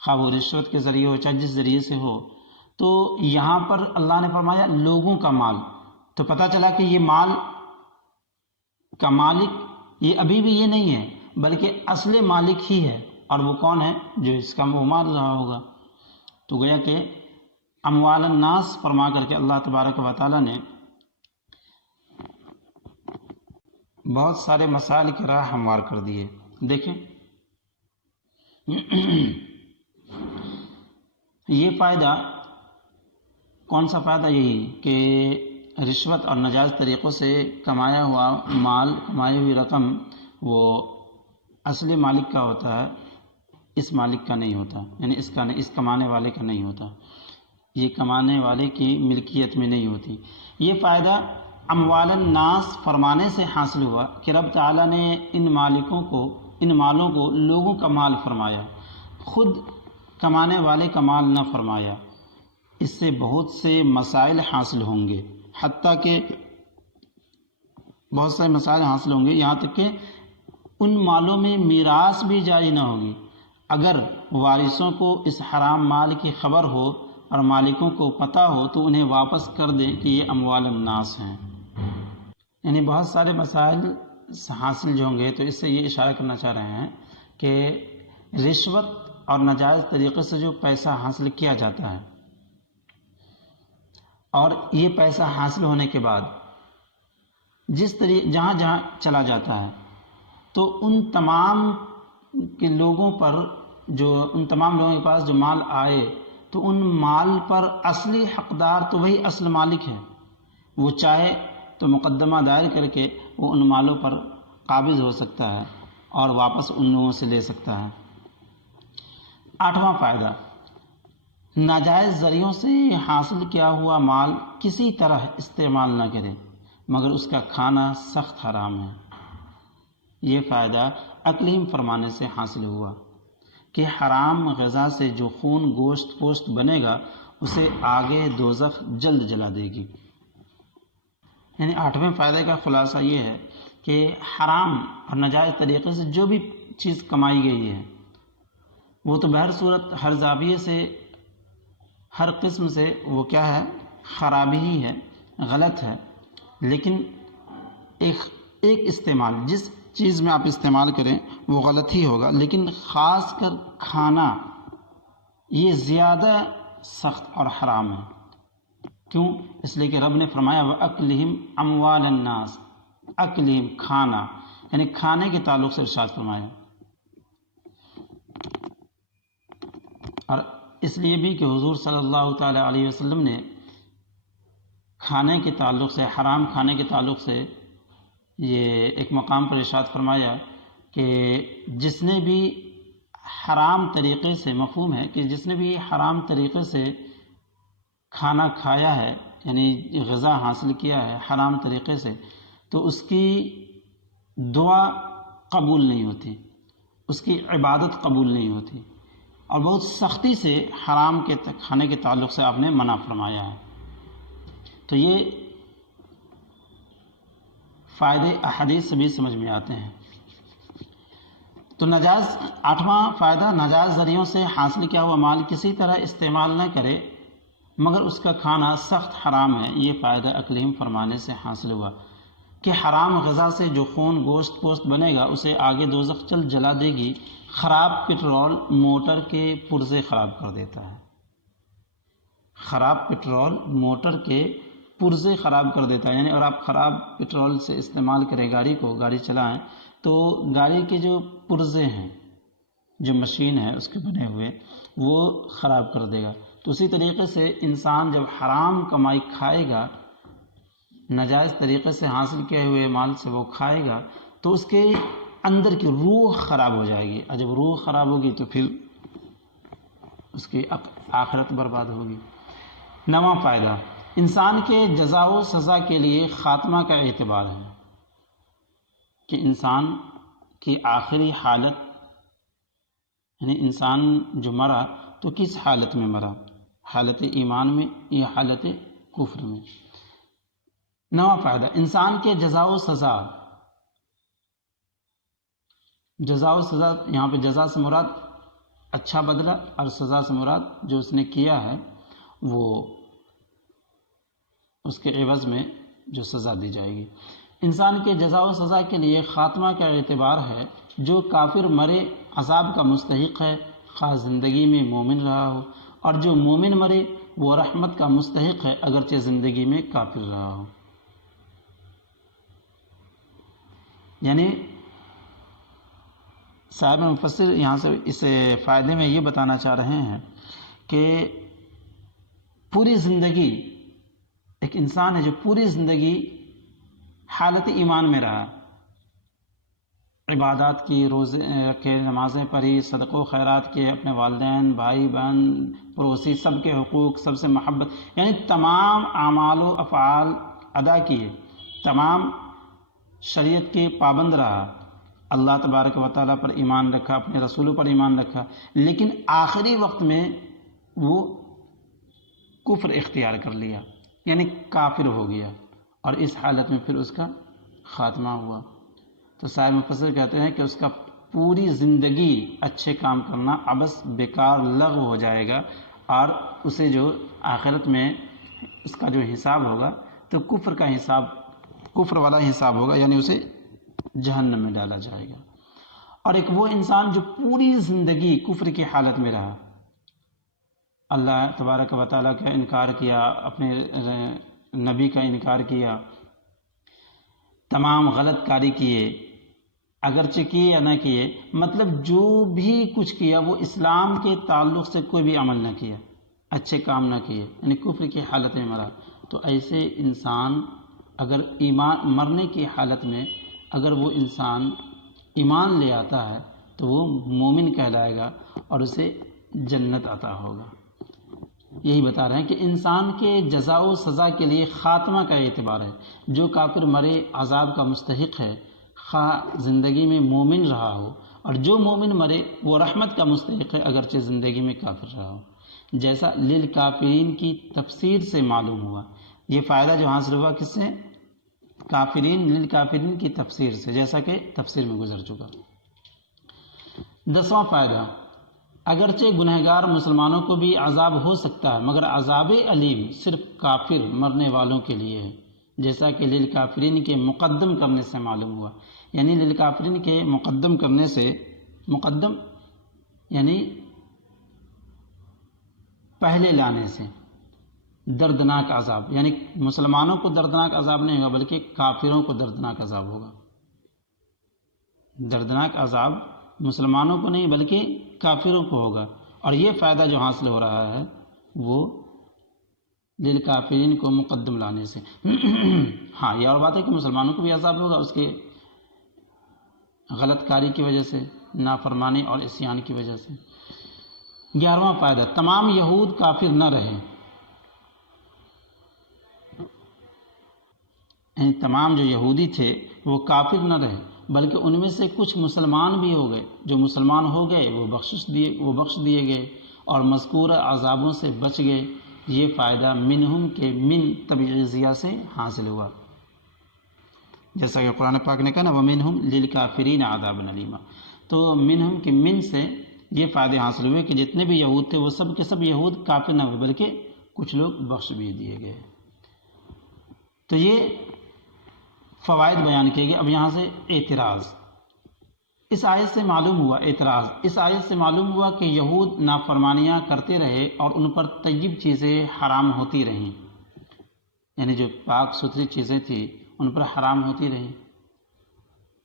خواہ وہ رشوت کے ذریعے ہو چاہے جس ذریعے سے ہو، تو یہاں پر اللہ نے فرمایا لوگوں کا مال، تو پتہ چلا کہ یہ مال کا مالک یہ ابھی بھی یہ نہیں ہے بلکہ اصل مالک ہی ہے، اور وہ کون ہے؟ جو اس کا وہ مال رہا ہوگا۔ تو گویا کہ اموال الناس فرما کر کے اللہ تبارک و تعالیٰ نے بہت سارے مسائل کی راہ ہموار کر دیے۔ دیکھیں یہ فائدہ کون سا فائدہ؟ یہی کہ رشوت اور ناجائز طریقوں سے کمایا ہوا مال، کمائی ہوئی رقم وہ اصلی مالک کا ہوتا ہے، اس مالک کا نہیں ہوتا، یعنی اس کمانے والے کا نہیں ہوتا، یہ کمانے والے کی ملکیت میں نہیں ہوتی۔ یہ فائدہ اموال الناس فرمانے سے حاصل ہوا کہ رب تعالیٰ نے ان مالوں کو لوگوں کا مال فرمایا، خود کمانے والے کا مال نہ فرمایا۔ اس سے بہت سے مسائل حاصل ہوں گے، حتیٰ کہ بہت سارے مسائل حاصل ہوں گے، یہاں تک کہ ان مالوں میں میراث بھی جاری نہ ہوگی اگر وارثوں کو اس حرام مال کی خبر ہو اور مالکوں کو پتہ ہو تو انہیں واپس کر دیں کہ یہ اموال الناس ہیں۔ یعنی بہت سارے مسائل حاصل جو ہوں گے، تو اس سے یہ اشارہ کرنا چاہ رہے ہیں کہ رشوت اور ناجائز طریقے سے جو پیسہ حاصل کیا جاتا ہے اور یہ پیسہ حاصل ہونے کے بعد جہاں جہاں چلا جاتا ہے تو ان تمام لوگوں کے پاس جو مال آئے تو ان مال پر اصلی حقدار تو وہی اصل مالک ہے، وہ چاہے تو مقدمہ دائر کر کے وہ ان مالوں پر قابض ہو سکتا ہے اور واپس ان لوگوں سے لے سکتا ہے۔ 8واں فائدہ، ناجائز ذریعوں سے حاصل کیا ہوا مال کسی طرح استعمال نہ کرے مگر اس کا کھانا سخت حرام ہے۔ یہ فائدہ اکلیم فرمانے سے حاصل ہوا کہ حرام غذا سے جو خون گوشت پوشت بنے گا اسے آگے دوزخ جلد جلا دے گی۔ یعنی 8ویں فائدے کا خلاصہ یہ ہے کہ حرام اور ناجائز طریقے سے جو بھی چیز کمائی گئی ہے وہ تو بہر صورت ہر زاویے سے، ہر قسم سے وہ کیا ہے؟ خرابی ہی ہے، غلط ہے، لیکن ایک استعمال، جس چیز میں آپ استعمال کریں وہ غلط ہی ہوگا، لیکن خاص کر کھانا یہ زیادہ سخت اور حرام ہے۔ کیوں؟ اس لیے کہ رب نے فرمایا وَأَكْلِهِمْ أَمْوَالَ النَّاسِ، اکلہم کھانا، یعنی کھانے کے تعلق سے ارشاد فرمایا۔ اور اس لیے بھی کہ حضور صلی اللہ تعالی علیہ وسلم نے کھانے کے تعلق سے، حرام کھانے کے تعلق سے یہ ایک مقام پر ارشاد فرمایا کہ جس نے بھی حرام طریقے سے، مفہوم ہے کہ جس نے بھی حرام طریقے سے کھانا کھایا ہے یعنی غذا حاصل کیا ہے حرام طریقے سے، تو اس کی دعا قبول نہیں ہوتی، اس کی عبادت قبول نہیں ہوتی، اور بہت سختی سے حرام کے کھانے کے تعلق سے آپ نے منع فرمایا ہے۔ تو یہ فائدے احادیث سے بھی سمجھ میں آتے ہیں۔ تو 8واں فائدہ، ناجائز ذریعوں سے حاصل کیا ہوا مال کسی طرح استعمال نہ کرے مگر اس کا کھانا سخت حرام ہے۔ یہ فائدہ اکلہم فرمانے سے حاصل ہوا کہ حرام غذا سے جو خون گوشت پوست بنے گا اسے آگے دوزخ چل جلا دے گی۔ خراب پٹرول موٹر کے پرزے خراب کر دیتا ہے، خراب پٹرول موٹر کے پرزے خراب کر دیتا ہے، یعنی اور آپ خراب پٹرول سے استعمال کریں گاڑی چلائیں تو گاڑی کے جو پرزے ہیں، جو مشین ہے اس کے بنے ہوئے، وہ خراب کر دے گا۔ تو اسی طریقے سے انسان جب حرام کمائی کھائے گا، ناجائز طریقے سے حاصل کیے ہوئے مال سے وہ کھائے گا، تو اس کے اندر کی روح خراب ہو جائے گی، اور جب روح خراب ہوگی تو پھر اس کی آخرت برباد ہوگی۔ نواں فائدہ، انسان کے جزا و سزا کے لیے خاتمہ کا اعتبار ہے، کہ انسان کی آخری حالت، یعنی انسان جو مرا تو کس حالت میں مرا، حالت ایمان میں یا حالت کفر میں۔ نواں فائدہ، انسان کے جزا و سزا، یہاں پہ جزا سے مراد اچھا بدلہ، اور سزا سے مراد جو اس نے کیا ہے وہ اس کے عوض میں جو سزا دی جائے گی۔ انسان کے جزا و سزا کے لیے خاتمہ کا اعتبار ہے، جو کافر مرے عذاب کا مستحق ہے، خواہ زندگی میں مومن رہا ہو، اور جو مومن مرے وہ رحمت کا مستحق ہے، اگرچہ زندگی میں کافر رہا ہو۔ یعنی صاحب مفسر یہاں سے اس فائدے میں یہ بتانا چاہ رہے ہیں کہ پوری زندگی، ایک انسان ہے جو پوری زندگی حالت ایمان میں رہا، عبادات کی، روزے رکھے، نمازیں پڑھی، صدقہ و خیرات کیے، اپنے والدین، بھائی بہن، پڑوسی، سب کے حقوق، سب سے محبت، یعنی تمام اعمال و افعال ادا کیے، تمام شریعت کے پابند رہا، اللہ تبارک و تعالیٰ پر ایمان رکھا، اپنے رسولوں پر ایمان رکھا، لیکن آخری وقت میں وہ کفر اختیار کر لیا، یعنی کافر ہو گیا، اور اس حالت میں پھر اس کا خاتمہ ہوا، تو صاحب مفسر کہتے ہیں کہ اس کا پوری زندگی اچھے کام کرنا عبث، بیکار، لغو ہو جائے گا، اور اسے جو آخرت میں اس کا جو حساب ہوگا تو کفر والا حساب ہوگا، یعنی اسے جہنم میں ڈالا جائے گا۔ اور ایک وہ انسان جو پوری زندگی کفر کی حالت میں رہا، اللہ تبارک و تعالیٰ کا انکار کیا، اپنے نبی کا انکار کیا، تمام غلط کاری کیے، اگرچہ کیے یا نہ کیے، مطلب جو بھی کچھ کیا وہ اسلام کے تعلق سے کوئی بھی عمل نہ کیا، اچھے کام نہ کیے، یعنی کفر کی حالت میں مرا، تو ایسے انسان اگر مرنے کی حالت میں اگر وہ انسان ایمان لے آتا ہے تو وہ مومن کہلائے گا اور اسے جنت عطا ہوگا۔ یہی بتا رہے ہیں کہ انسان کے جزا و سزا کے لیے خاتمہ کا اعتبار ہے، جو کافر مرے عذاب کا مستحق ہے، خواہ زندگی میں مومن رہا ہو، اور جو مومن مرے وہ رحمت کا مستحق ہے، اگرچہ زندگی میں کافر رہا ہو، جیسا للکافرین کی تفسیر سے معلوم ہوا۔ یہ فائدہ جو حاصل ہوا کس سے؟ کافرین، للکافرین کی تفسیر سے، جیسا کہ تفسیر میں گزر چکا۔ 10واں فائدہ، اگرچہ گنہگار مسلمانوں کو بھی عذاب ہو سکتا ہے، مگر عذاب علیم صرف کافر مرنے والوں کے لیے ہے، جیسا کہ للکافرین کے مقدم کرنے سے معلوم ہوا۔ یعنی للکافرین کے مقدم کرنے سے، مقدم یعنی پہلے لانے سے، دردناک عذاب، یعنی مسلمانوں کو دردناک عذاب نہیں ہوگا بلکہ کافروں کو دردناک عذاب ہوگا۔ دردناک عذاب مسلمانوں کو نہیں بلکہ کافروں کو ہوگا، اور یہ فائدہ جو حاصل ہو رہا ہے وہ للکافرین کو مقدم لانے سے۔ ہاں، یہ اور بات ہے کہ مسلمانوں کو بھی عذاب ہوگا اس کے غلط کاری کی وجہ سے، نافرمانی اور عصیان کی وجہ سے۔ 11واں فائدہ، تمام یہود کافر نہ رہے، یعنی تمام جو یہودی تھے وہ کافر نہ رہے بلکہ ان میں سے کچھ مسلمان بھی ہو گئے، جو مسلمان ہو گئے وہ بخش دیے گئے اور مذکورہ عذابوں سے بچ گئے۔ یہ فائدہ منہم کے من تبعیضیہ سے حاصل ہوا، جیسا کہ قرآن پاک نے کہا نا وَمِنْهُمْ لِلْكَافِرِينَ عَذَابٌ أَلِيمٌ، تو منہم کے من سے یہ فائدے حاصل ہوئے کہ جتنے بھی یہود تھے وہ سب کے سب یہود کافر نہ ہوئے بلکہ کچھ لوگ بخش بھی دیے گئے۔ تو یہ فوائد بیان کیے گئے۔ اب یہاں سے اعتراض، اس آیت سے معلوم ہوا، اعتراض اس آیت سے معلوم ہوا کہ یہود نافرمانیاں کرتے رہے اور ان پر طیب چیزیں حرام ہوتی رہیں، یعنی جو پاک ستھری چیزیں تھیں ان پر حرام ہوتی رہیں،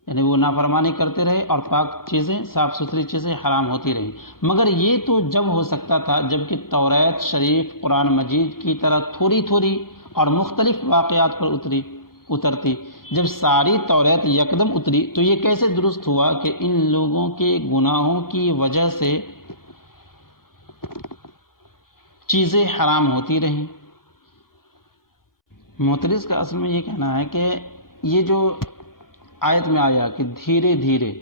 یعنی وہ نافرمانی کرتے رہے اور پاک چیزیں، صاف ستھری چیزیں حرام ہوتی رہیں۔ مگر یہ تو جب ہو سکتا تھا جب کہ توریت شریف قرآن مجید کی طرح تھوڑی تھوڑی اور مختلف واقعات پر اترتی۔ جب ساری توریت یکدم اتری تو یہ کیسے درست ہوا کہ ان لوگوں کے گناہوں کی وجہ سے چیزیں حرام ہوتی رہیں؟ معترض کا اصل میں یہ کہنا ہے کہ یہ جو آیت میں آیا کہ دھیرے دھیرے،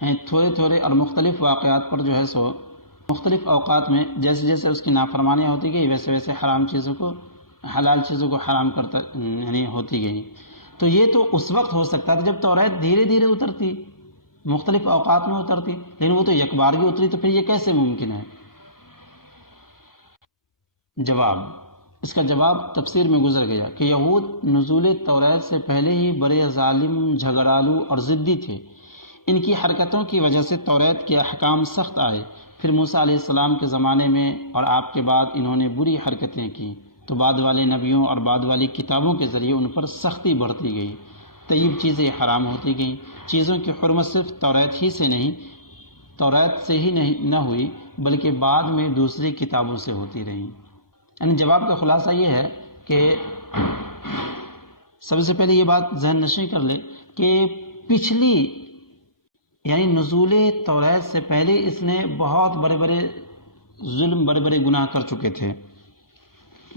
یعنی تھوڑے تھوڑے اور مختلف واقعات پر جو ہے سو مختلف اوقات میں جیسے جیسے اس کی نافرمانیاں ہوتی گئی ویسے ویسے حرام چیزوں کو، حلال چیزوں کو حرام کرتا یعنی ہوتی گئی۔ تو یہ تو اس وقت ہو سکتا تھا جب توریت دھیرے دھیرے اترتی، مختلف اوقات میں اترتی، لیکن وہ تو یک بارگی اتری، تو پھر یہ کیسے ممکن ہے؟ جواب، اس کا جواب تفسیر میں گزر گیا کہ یہود نزول توریت سے پہلے ہی بڑے ظالم، جھگڑالو اور ضدی تھے۔ ان کی حرکتوں کی وجہ سے توریت کے احکام سخت آئے۔ پھر موسیٰ علیہ السلام کے زمانے میں اور آپ کے بعد انہوں نے بری حرکتیں کی تو بعد والے نبیوں اور بعد والی کتابوں کے ذریعے ان پر سختی بڑھتی گئی، طیب چیزیں حرام ہوتی گئیں۔ چیزوں کی حرمت صرف توریت سے ہی نہ ہوئی بلکہ بعد میں دوسری کتابوں سے ہوتی رہیں۔ یعنی جواب کا خلاصہ یہ ہے کہ سب سے پہلے یہ بات ذہن نشین کر لے کہ پچھلی یعنی نزول توریت سے پہلے اس نے بہت بڑے بڑے ظلم، بڑے بڑے گناہ کر چکے تھے،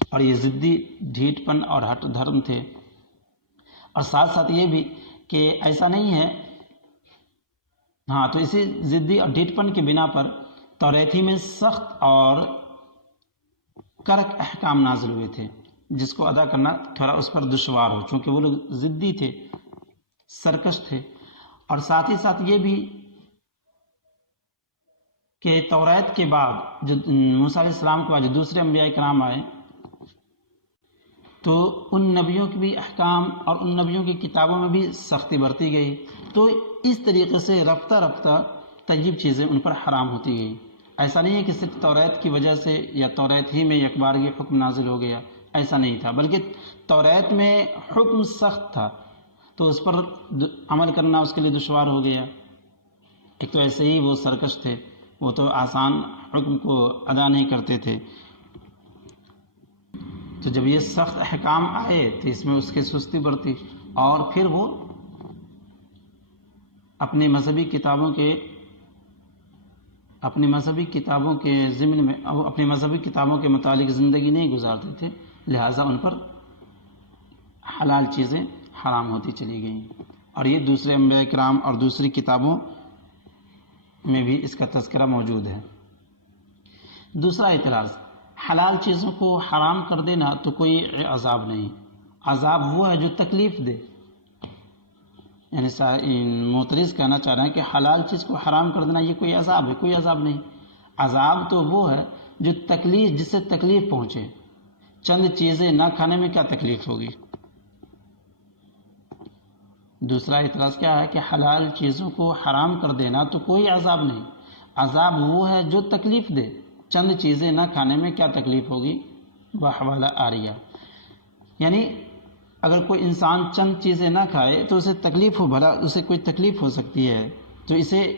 اور یہ ضدی، ڈھیٹ پن اور ہٹ دھرم تھے۔ اور ساتھ ساتھ یہ بھی کہ ایسا نہیں ہے، ہاں تو اسی ضدی اور ڈھیٹ پن کی بنا پر توریت ہی میں سخت اور کرک احکام نازل ہوئے تھے جس کو ادا کرنا تھوڑا اس پر دشوار ہو، چونکہ وہ لوگ ضدی تھے، سرکش تھے۔ اور ساتھ ہی ساتھ یہ بھی کہ توریت کے بعد جو موسیٰ علیہ السلام کے بعد جو دوسرے انبیاء کرام آئے تو ان نبیوں کے بھی احکام اور ان نبیوں کی کتابوں میں بھی سختی برتی گئی، تو اس طریقے سے رفتہ رفتہ طیب چیزیں ان پر حرام ہوتی گئی۔ ایسا نہیں ہے کہ صرف توریت کی وجہ سے یا توریت ہی میں یک بار یہ حکم نازل ہو گیا، ایسا نہیں تھا، بلکہ توریت میں حکم سخت تھا تو اس پر عمل کرنا اس کے لیے دشوار ہو گیا۔ ایک تو ایسے ہی وہ سرکش تھے، وہ تو آسان حکم کو ادا نہیں کرتے تھے، تو جب یہ سخت احکام آئے تو اس میں اس کی سستی بڑھتی، اور پھر وہ اپنی مذہبی کتابوں کے ضمن میں اپنی مذہبی کتابوں کے متعلق زندگی نہیں گزارتے تھے، لہٰذا ان پر حلال چیزیں حرام ہوتی چلی گئیں۔ اور یہ دوسرے انبیاء کرام اور دوسری کتابوں میں بھی اس کا تذکرہ موجود ہے۔ دوسرا اعتراض، حلال چیزوں کو حرام کر دینا تو کوئی عذاب نہیں، عذاب وہ ہے جو تکلیف دے۔ یعنی معترض کہنا چاہ رہے ہیں کہ حلال چیز کو حرام کر دینا یہ کوئی عذاب ہے، کوئی عذاب نہیں۔ عذاب تو وہ ہے جو جس سے تکلیف پہنچے۔ چند چیزیں نہ کھانے میں کیا تکلیف ہوگی؟ دوسرا اعتراض کیا ہے کہ حلال چیزوں کو حرام کر دینا تو کوئی عذاب نہیں، عذاب وہ ہے جو تکلیف دے۔ چند چیزیں نہ کھانے میں کیا تکلیف ہوگی؟ بحوالہ آریہ، یعنی اگر کوئی انسان چند چیزیں نہ کھائے تو اسے تکلیف ہو، بھلا اسے کوئی تکلیف ہو سکتی ہے، تو اسے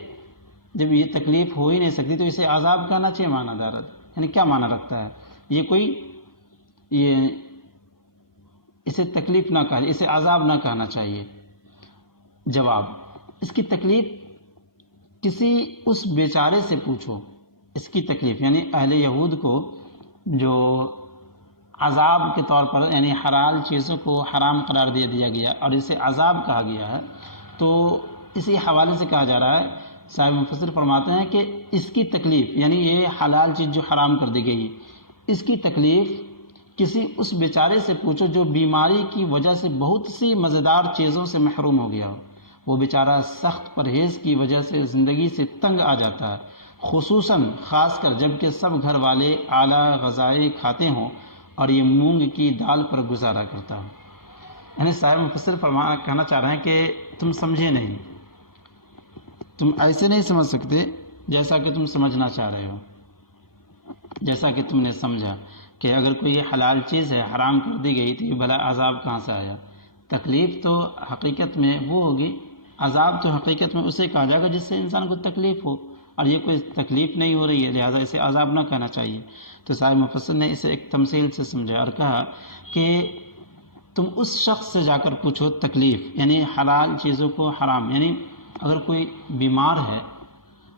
جب یہ تکلیف ہو ہی نہیں سکتی تو اسے عذاب کہنا چاہیے معنی دارت، یعنی کیا معنی رکھتا ہے یہ اسے تکلیف نہ کہا، اسے عذاب نہ کہنا چاہیے۔ جواب، اس کی تکلیف کسی اس بیچارے سے پوچھو، اس کی تکلیف یعنی اہل یہود کو جو عذاب کے طور پر یعنی حلال چیزوں کو حرام قرار دیا گیا اور اسے عذاب کہا گیا ہے، تو اسی حوالے سے کہا جا رہا ہے، صاحب مفسر فرماتے ہیں کہ اس کی تکلیف یعنی یہ حلال چیز جو حرام کر دی گئی، اس کی تکلیف کسی اس بیچارے سے پوچھو جو بیماری کی وجہ سے بہت سی مزیدار چیزوں سے محروم ہو گیا ہو۔ وہ بیچارہ سخت پرہیز کی وجہ سے زندگی سے تنگ آ جاتا ہے، خاص کر جب کہ سب گھر والے اعلیٰ غذائیں کھاتے ہوں اور یہ مونگ کی دال پر گزارا کرتا ہوں۔ یعنی صاحب مفسر کہنا چاہ رہے ہیں کہ تم سمجھے نہیں، تم ایسے نہیں سمجھ سکتے جیسا کہ تم سمجھنا چاہ رہے ہو، جیسا کہ تم نے سمجھا کہ اگر کوئی یہ حلال چیز ہے حرام کر دی گئی تو یہ بھلا عذاب کہاں سے آیا؟ تکلیف تو حقیقت میں وہ ہوگی، عذاب تو حقیقت میں اسے کہا جائے گا جس سے انسان کو تکلیف ہو، اور یہ کوئی تکلیف نہیں ہو رہی ہے لہٰذا اسے عذاب نہ کہنا چاہیے۔ تو صاحب مفسر نے اسے ایک تمثیل سے سمجھا اور کہا کہ تم اس شخص سے جا کر پوچھو تکلیف، یعنی حلال چیزوں کو حرام، یعنی اگر کوئی بیمار ہے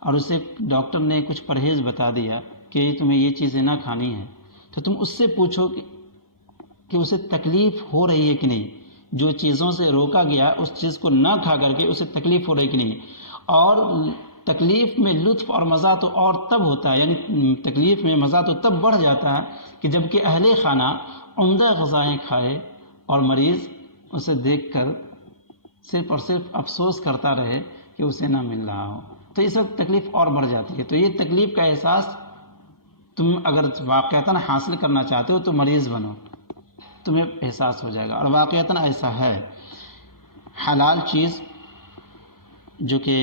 اور اسے ڈاکٹر نے کچھ پرہیز بتا دیا کہ تمہیں یہ چیزیں نہ کھانی ہے، تو تم اس سے پوچھو کہ اسے تکلیف ہو رہی ہے کہ نہیں، جو چیزوں سے روکا گیا اس چیز کو نہ کھا کر کے اسے تکلیف ہو رہی کہ نہیں۔ اور تکلیف میں لطف اور مزہ تو اور تب ہوتا ہے، یعنی تکلیف میں مزہ تو تب بڑھ جاتا ہے کہ جب کہ اہل خانہ عمدہ غذائیں کھائے اور مریض اسے دیکھ کر صرف اور صرف افسوس کرتا رہے کہ اسے نہ مل رہا ہو، تو اس وقت تکلیف اور بڑھ جاتی ہے۔ تو یہ تکلیف کا احساس تم اگر واقعتاً حاصل کرنا چاہتے ہو تو مریض بنو، تمہیں احساس ہو جائے گا۔ اور واقعتاً ایسا ہے، حلال چیز جو کہ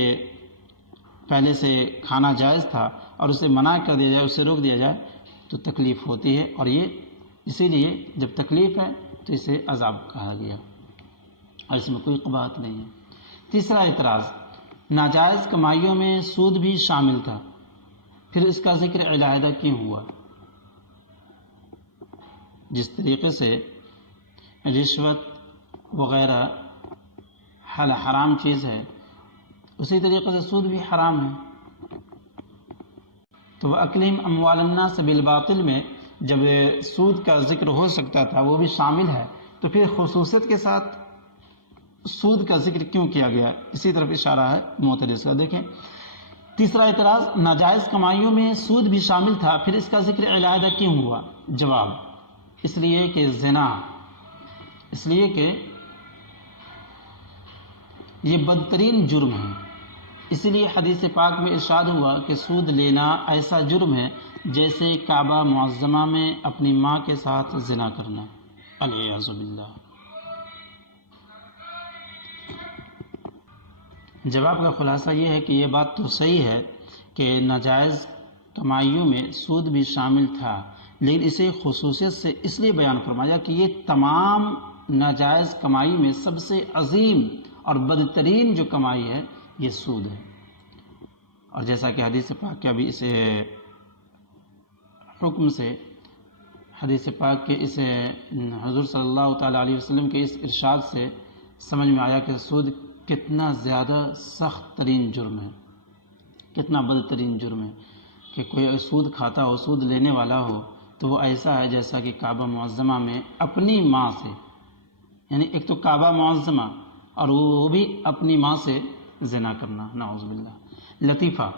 پہلے سے کھانا جائز تھا اور اسے منع کر دیا جائے، اسے روک دیا جائے تو تکلیف ہوتی ہے، اور یہ اسی لیے جب تکلیف ہے تو اسے عذاب کہا گیا، اور اس میں کوئی قباحت نہیں ہے۔ تیسرا اعتراض، ناجائز کمائیوں میں سود بھی شامل تھا، پھر اس کا ذکر علیحدہ کیوں ہوا؟ جس طریقے سے رشوت وغیرہ حرام چیز ہے، اسی طریقے سے سود بھی حرام ہے۔ تو وَأَكْلِهِمْ أَمْوَالَ النَّاسِ بِالْبَاطِلِ میں جب سود کا ذکر ہو سکتا تھا وہ بھی شامل ہے، تو پھر خصوصیت کے ساتھ سود کا ذکر کیوں کیا گیا؟ اسی طرف اشارہ ہے معترض کا۔ دیکھیں تیسرا اعتراض، ناجائز کمائیوں میں سود بھی شامل تھا، پھر اس کا ذکر علیحدہ کیوں ہوا؟ جواب، اس لیے کہ زنا، اس لیے کہ یہ بدترین جرم ہے، اسی لیے حدیث پاک میں ارشاد ہوا کہ سود لینا ایسا جرم ہے جیسے کعبہ معظمہ میں اپنی ماں کے ساتھ زنا کرنا، العیاذ باللہ۔ جواب کا خلاصہ یہ ہے کہ یہ بات تو صحیح ہے کہ ناجائز کمائیوں میں سود بھی شامل تھا، لیکن اسے خصوصیت سے اس لیے بیان فرمایا کہ یہ تمام ناجائز کمائی میں سب سے عظیم اور بدترین جو کمائی ہے یہ سود ہے۔ اور جیسا کہ حدیث پاک کے ابھی اسے حکم سے، حدیث پاک کے اس حضور صلی اللہ تعالیٰ علیہ وسلم کے اس ارشاد سے سمجھ میں آیا کہ سود کتنا زیادہ سخت ترین جرم ہے، کتنا بدترین جرم ہے کہ کوئی سود کھاتا ہو، سود لینے والا ہو، تو وہ ایسا ہے جیسا کہ کعبہ معظمہ میں اپنی ماں سے، یعنی ایک تو کعبہ معظمہ اور وہ بھی اپنی ماں سے زنا کرنا، نعوذ باللہ۔ لطیفہ،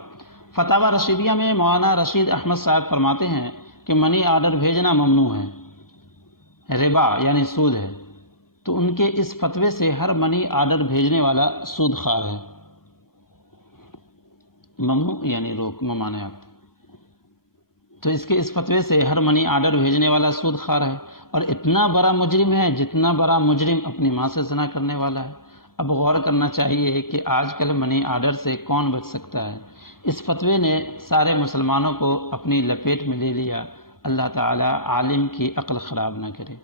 فتاوی رشیدیہ میں مولانا رشید احمد صاحب فرماتے ہیں کہ منی آرڈر بھیجنا ممنوع ہے، ربا یعنی سود ہے، تو ان کے اس فتوے سے ہر منی آرڈر بھیجنے والا سود خوار ہے۔ ممنوع یعنی روک، ممانعت، تو اس فتوے سے ہر منی آرڈر بھیجنے والا سود خوار ہے، اور اتنا بڑا مجرم ہے جتنا بڑا مجرم اپنی ماں سے زنا کرنے والا ہے۔ اب غور کرنا چاہیے کہ آج کل منی آرڈر سے کون بچ سکتا ہے؟ اس فتوے نے سارے مسلمانوں کو اپنی لپیٹ میں لے لیا، اللہ تعالیٰ عالم کی عقل خراب نہ کرے۔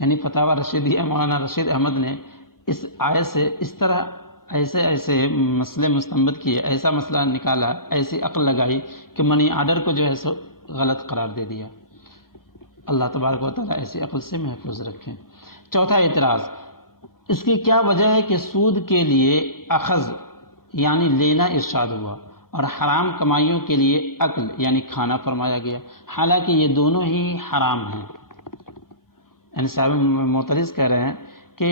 یعنی فتاوی رشیدیہ مولانا رشید احمد نے اس آیت سے اس طرح ایسے مسئلے مستنبط کیے، ایسا مسئلہ نکالا، ایسی عقل لگائی کہ منی آرڈر کو جو ہے سو غلط قرار دے دیا۔ اللہ تبارک و تعالیٰ ایسی عقل سے محفوظ رکھیں۔ چوتھا اعتراض، اس کی کیا وجہ ہے کہ سود کے لیے اخذ یعنی لینا ارشاد ہوا اور حرام کمائیوں کے لیے اکل یعنی کھانا فرمایا گیا، حالانکہ یہ دونوں ہی حرام ہیں؟ یعنی صاحب معترض کہہ رہے ہیں کہ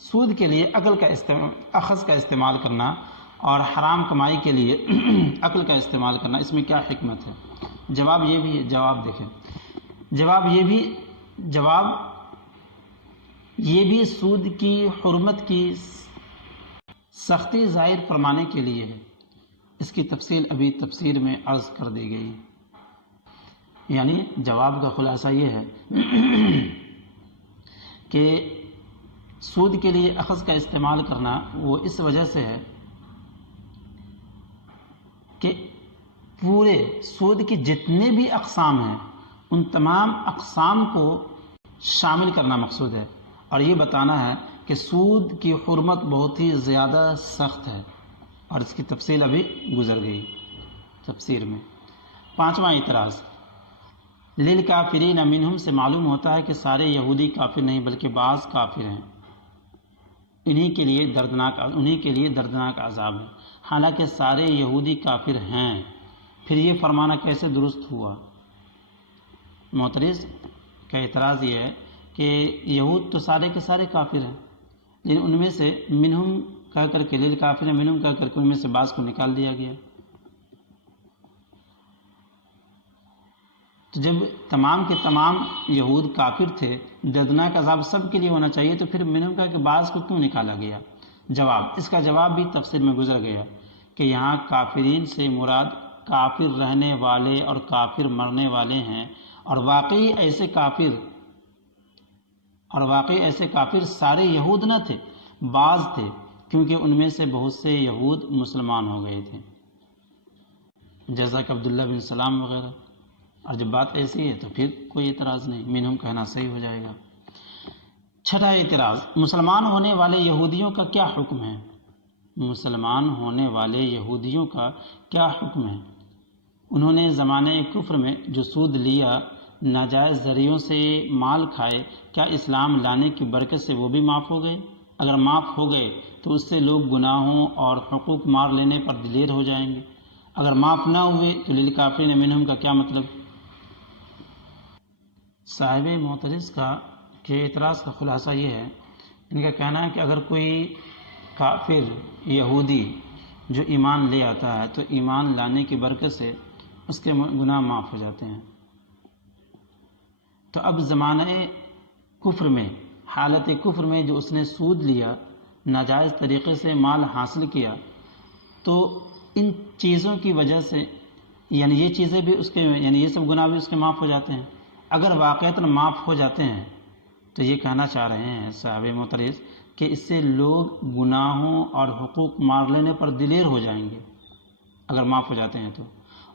سود کے لیے اخذ کا استعمال کرنا اور حرام کمائی کے لیے عقل کا استعمال کرنا، اس میں کیا حکمت ہے؟ جواب یہ بھی، جواب دیکھیں، جواب یہ بھی سود کی حرمت کی سختی ظاہر فرمانے کے لیے ہے۔ اس کی تفصیل ابھی تفسیر میں عرض کر دی گئی۔ یعنی جواب کا خلاصہ یہ ہے کہ سود کے لیے اخذ کا استعمال کرنا وہ اس وجہ سے ہے کہ پورے سود کی جتنے بھی اقسام ہیں ان تمام اقسام کو شامل کرنا مقصود ہے، اور یہ بتانا ہے کہ سود کی حرمت بہت ہی زیادہ سخت ہے، اور اس کی تفصیل ابھی گزر گئی تفسیر میں۔ پانچواں اعتراض، للکافرین منہم سے معلوم ہوتا ہے کہ سارے یہودی کافر نہیں بلکہ بعض کافر ہیں، انہی کے لیے دردناک عذاب ہے، حالانکہ سارے یہودی کافر ہیں، پھر یہ فرمانا کیسے درست ہوا؟ معترض کا اعتراض یہ ہے کہ یہود تو سارے کے سارے کافر ہیں، لیکن ان میں سے منہم کہہ کر کے للکافرین منہم کہہ کر کے ان میں سے بعض کو نکال دیا گیا۔ تو جب تمام کے تمام یہود کافر تھے، دردناک عذاب سب کے لیے ہونا چاہیے، تو پھر منہم کا کہ بعض کو کیوں نکالا گیا؟ جواب، اس کا جواب بھی تفسیر میں گزر گیا کہ یہاں کافرین سے مراد کافر رہنے والے اور کافر مرنے والے ہیں، اور واقعی ایسے کافر سارے یہود نہ تھے، بعض تھے، کیونکہ ان میں سے بہت سے یہود مسلمان ہو گئے تھے، جیسا کہ عبداللہ بن سلام وغیرہ۔ اور جب بات ایسی ہے تو پھر کوئی اعتراض نہیں، منہم کہنا صحیح ہو جائے گا۔ چھٹا اعتراض، مسلمان ہونے والے یہودیوں کا کیا حکم ہے؟ مسلمان ہونے والے یہودیوں کا کیا حکم ہے؟ انہوں نے زمانہ کفر میں جو سود لیا، ناجائز ذریعوں سے مال کھائے، کیا اسلام لانے کی برکت سے وہ بھی معاف ہو گئے؟ اگر معاف ہو گئے تو اس سے لوگ گناہوں اور حقوق مار لینے پر دلیر ہو جائیں گے، اگر معاف نہ ہوئے تو للکافرین منہم کا کیا مطلب؟ صاحب معترض کا کہ اعتراض کا خلاصہ یہ ہے، ان کا کہنا ہے کہ اگر کوئی کافر یہودی جو ایمان لے آتا ہے تو ایمان لانے کی برکت سے اس کے گناہ معاف ہو جاتے ہیں، تو اب زمانہ کفر میں، حالت کفر میں جو اس نے سود لیا، ناجائز طریقے سے مال حاصل کیا، تو ان چیزوں کی وجہ سے یعنی یہ چیزیں بھی اس کے یہ سب گناہ بھی اس کے معاف ہو جاتے ہیں۔ اگر واقعتاً معاف ہو جاتے ہیں تو یہ کہنا چاہ رہے ہیں صاحب معترض کہ اس سے لوگ گناہوں اور حقوق مار لینے پر دلیر ہو جائیں گے اگر معاف ہو جاتے ہیں تو،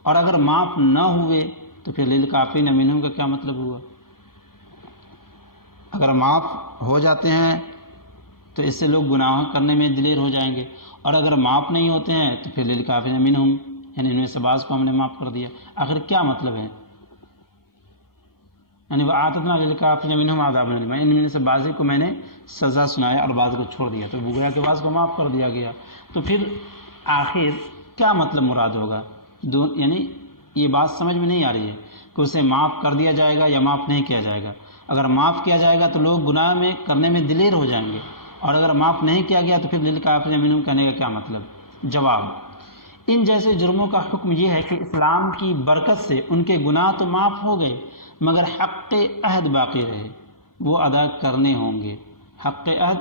اور اگر معاف نہ ہوئے تو پھر للکافرین منہم کا کیا مطلب ہوا؟ اگر معاف ہو جاتے ہیں تو اس سے لوگ گناہ کرنے میں دلیر ہو جائیں گے، اور اگر معاف نہیں ہوتے ہیں تو پھر للکافرین منہم، یعنی ان میں سے بعض کو ہم نے معاف کر دیا۔ آخر کیا مطلب ہے؟ یعنی وَأَعْتَدْنَا لِلْكَافِرِينَ مِنْهُمْ عَذَابًا أَلِيمًا، ان میں سے بعض کو میں نے سزا سنایا اور بعض کو چھوڑ دیا، تو گویا کہ بعض کو معاف کر دیا گیا، تو پھر آخر کیا مطلب مراد ہوگا؟ یعنی یہ بات سمجھ میں نہیں آ رہی ہے کہ اسے معاف کر دیا جائے گا یا معاف نہیں کیا جائے گا۔ اگر معاف کیا جائے گا تو لوگ گناہ میں کرنے میں دلیر ہو جائیں گے، اور اگر معاف نہیں کیا گیا تو پھر للکافرین منہم کہنے کا کیا مطلب؟ جواب، ان جیسے جرموں کا حکم یہ ہے کہ اسلام کی برکت سے ان کے گناہ تو معاف ہو گئے مگر حق عہد باقی رہے، وہ ادا کرنے ہوں گے۔ حق عہد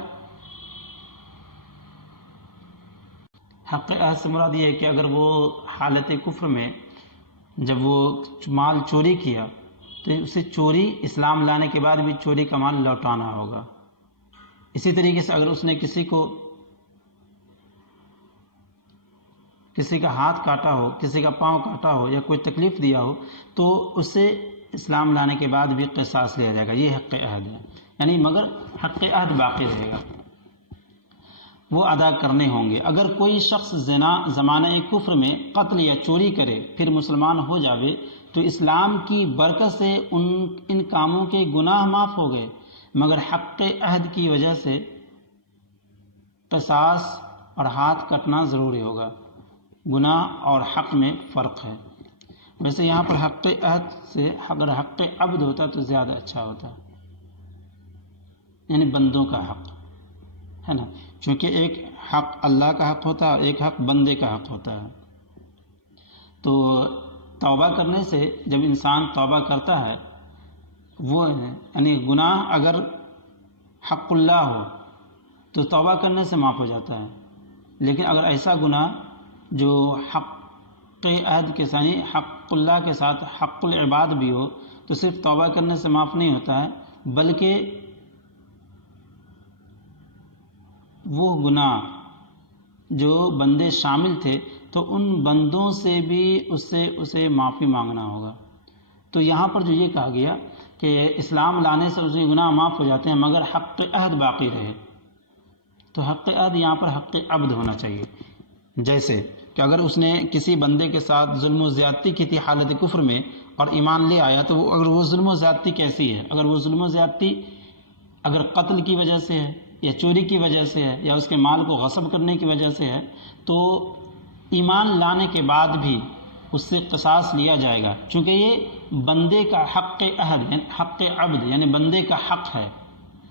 سے مراد یہ ہے کہ اگر وہ حالت کفر میں جب وہ مال چوری کیا تو اسے چوری اسلام لانے کے بعد بھی چوری کا مال لوٹانا ہوگا۔ اسی طریقے سے اگر اس نے کسی کا ہاتھ کاٹا ہو، کسی کا پاؤں کاٹا ہو یا کوئی تکلیف دیا ہو تو اسے اسلام لانے کے بعد بھی قصاص لیا جائے گا، یہ حق عہد ہے، یعنی مگر حق عہد باقی رہے گا، وہ ادا کرنے ہوں گے۔ اگر کوئی شخص زمانہ کفر میں قتل یا چوری کرے پھر مسلمان ہو جاوے تو اسلام کی برکت سے ان کاموں کے گناہ معاف ہو گئے مگر حق عہد کی وجہ سے قصاص اور ہاتھ کٹنا ضروری ہوگا۔ گناہ اور حق میں فرق ہے۔ ویسے یہاں پر حق عہد سے اگر حق عبد ہوتا تو زیادہ اچھا ہوتا، یعنی بندوں کا حق ہے نا، چونکہ ایک حق اللہ کا حق ہوتا ہے، ایک حق بندے کا حق ہوتا ہے۔ تو توبہ کرنے سے جب انسان توبہ کرتا ہے وہ یعنی گناہ اگر حق اللہ ہو تو توبہ کرنے سے معاف ہو جاتا ہے، لیکن اگر ایسا گناہ جو حق عہد کے ساتھ حق اللہ کے ساتھ حق العباد بھی ہو تو صرف توبہ کرنے سے معاف نہیں ہوتا ہے، بلکہ وہ گناہ جو بندے شامل تھے تو ان بندوں سے بھی اسے معافی مانگنا ہوگا۔ تو یہاں پر جو یہ کہا گیا کہ اسلام لانے سے اسے گناہ معاف ہو جاتے ہیں مگر حق عہد باقی رہے، تو حق عہد یہاں پر حق عبد ہونا چاہیے۔ جیسے کہ اگر اس نے کسی بندے کے ساتھ ظلم و زیادتی کی تھی حالت کفر میں اور ایمان لے آیا، تو اگر وہ ظلم و زیادتی کیسی ہے، اگر وہ ظلم و زیادتی اگر قتل کی وجہ سے ہے یا چوری کی وجہ سے ہے یا اس کے مال کو غصب کرنے کی وجہ سے ہے، تو ایمان لانے کے بعد بھی اس سے قصاص لیا جائے گا، چونکہ یہ بندے کا حق عہد یعنی حق عبد یعنی بندے کا حق ہے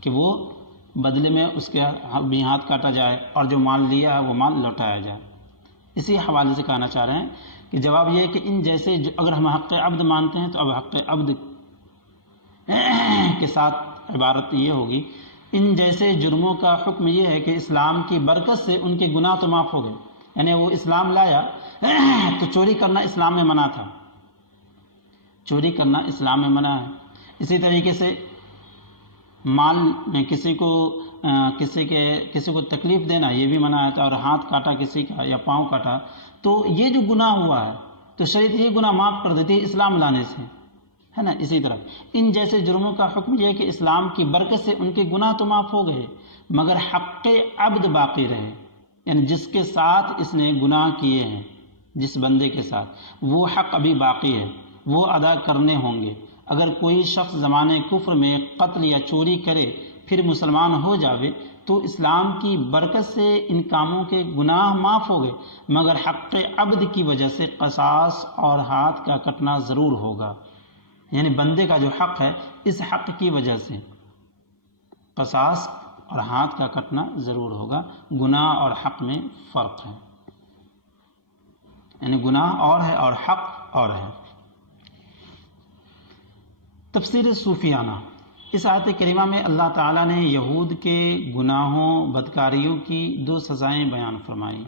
کہ وہ بدلے میں اس کے بھی ہاتھ کاٹا جائے اور جو مال لیا ہے وہ مال لوٹایا جائے۔ اسی حوالے سے کہنا چاہ رہے ہیں کہ جواب یہ ہے کہ ان جیسے اگر ہم حق عبد مانتے ہیں تو اب حق عبد کے ساتھ عبارت یہ ہوگی، ان جیسے جرموں کا حکم یہ ہے کہ اسلام کی برکت سے ان کے گناہ تو معاف ہو گئے، یعنی وہ اسلام لایا تو چوری کرنا اسلام میں منع تھا، چوری کرنا اسلام میں منع ہے۔ اسی طریقے سے مال میں کسی کو تکلیف دینا یہ بھی منع ہے، اور ہاتھ کاٹا کسی کا یا پاؤں کاٹا، تو یہ جو گناہ ہوا ہے تو شریعت یہ گناہ معاف کر دیتی ہے اسلام لانے سے، ہے نا۔ اسی طرح ان جیسے جرموں کا حکم یہ ہے کہ اسلام کی برکت سے ان کے گناہ تو معاف ہو گئے مگر حق عبد باقی رہے، یعنی جس کے ساتھ اس نے گناہ کیے ہیں، جس بندے کے ساتھ وہ حق ابھی باقی ہے، وہ ادا کرنے ہوں گے۔ اگر کوئی شخص زمانے کفر میں قتل یا چوری کرے پھر مسلمان ہو جاوے تو اسلام کی برکت سے ان کاموں کے گناہ معاف ہو گئے مگر حق عبد کی وجہ سے قصاص اور ہاتھ کا کٹنا ضرور ہوگا، یعنی بندے کا جو حق ہے اس حق کی وجہ سے قصاص اور ہاتھ کا کٹنا ضرور ہوگا۔ گناہ اور حق میں فرق ہے، یعنی گناہ اور ہے اور حق اور ہے۔ تفسیر صوفیانہ، اس آیت کریمہ میں اللہ تعالیٰ نے یہود کے گناہوں بدکاریوں کی دو سزائیں بیان فرمائیں،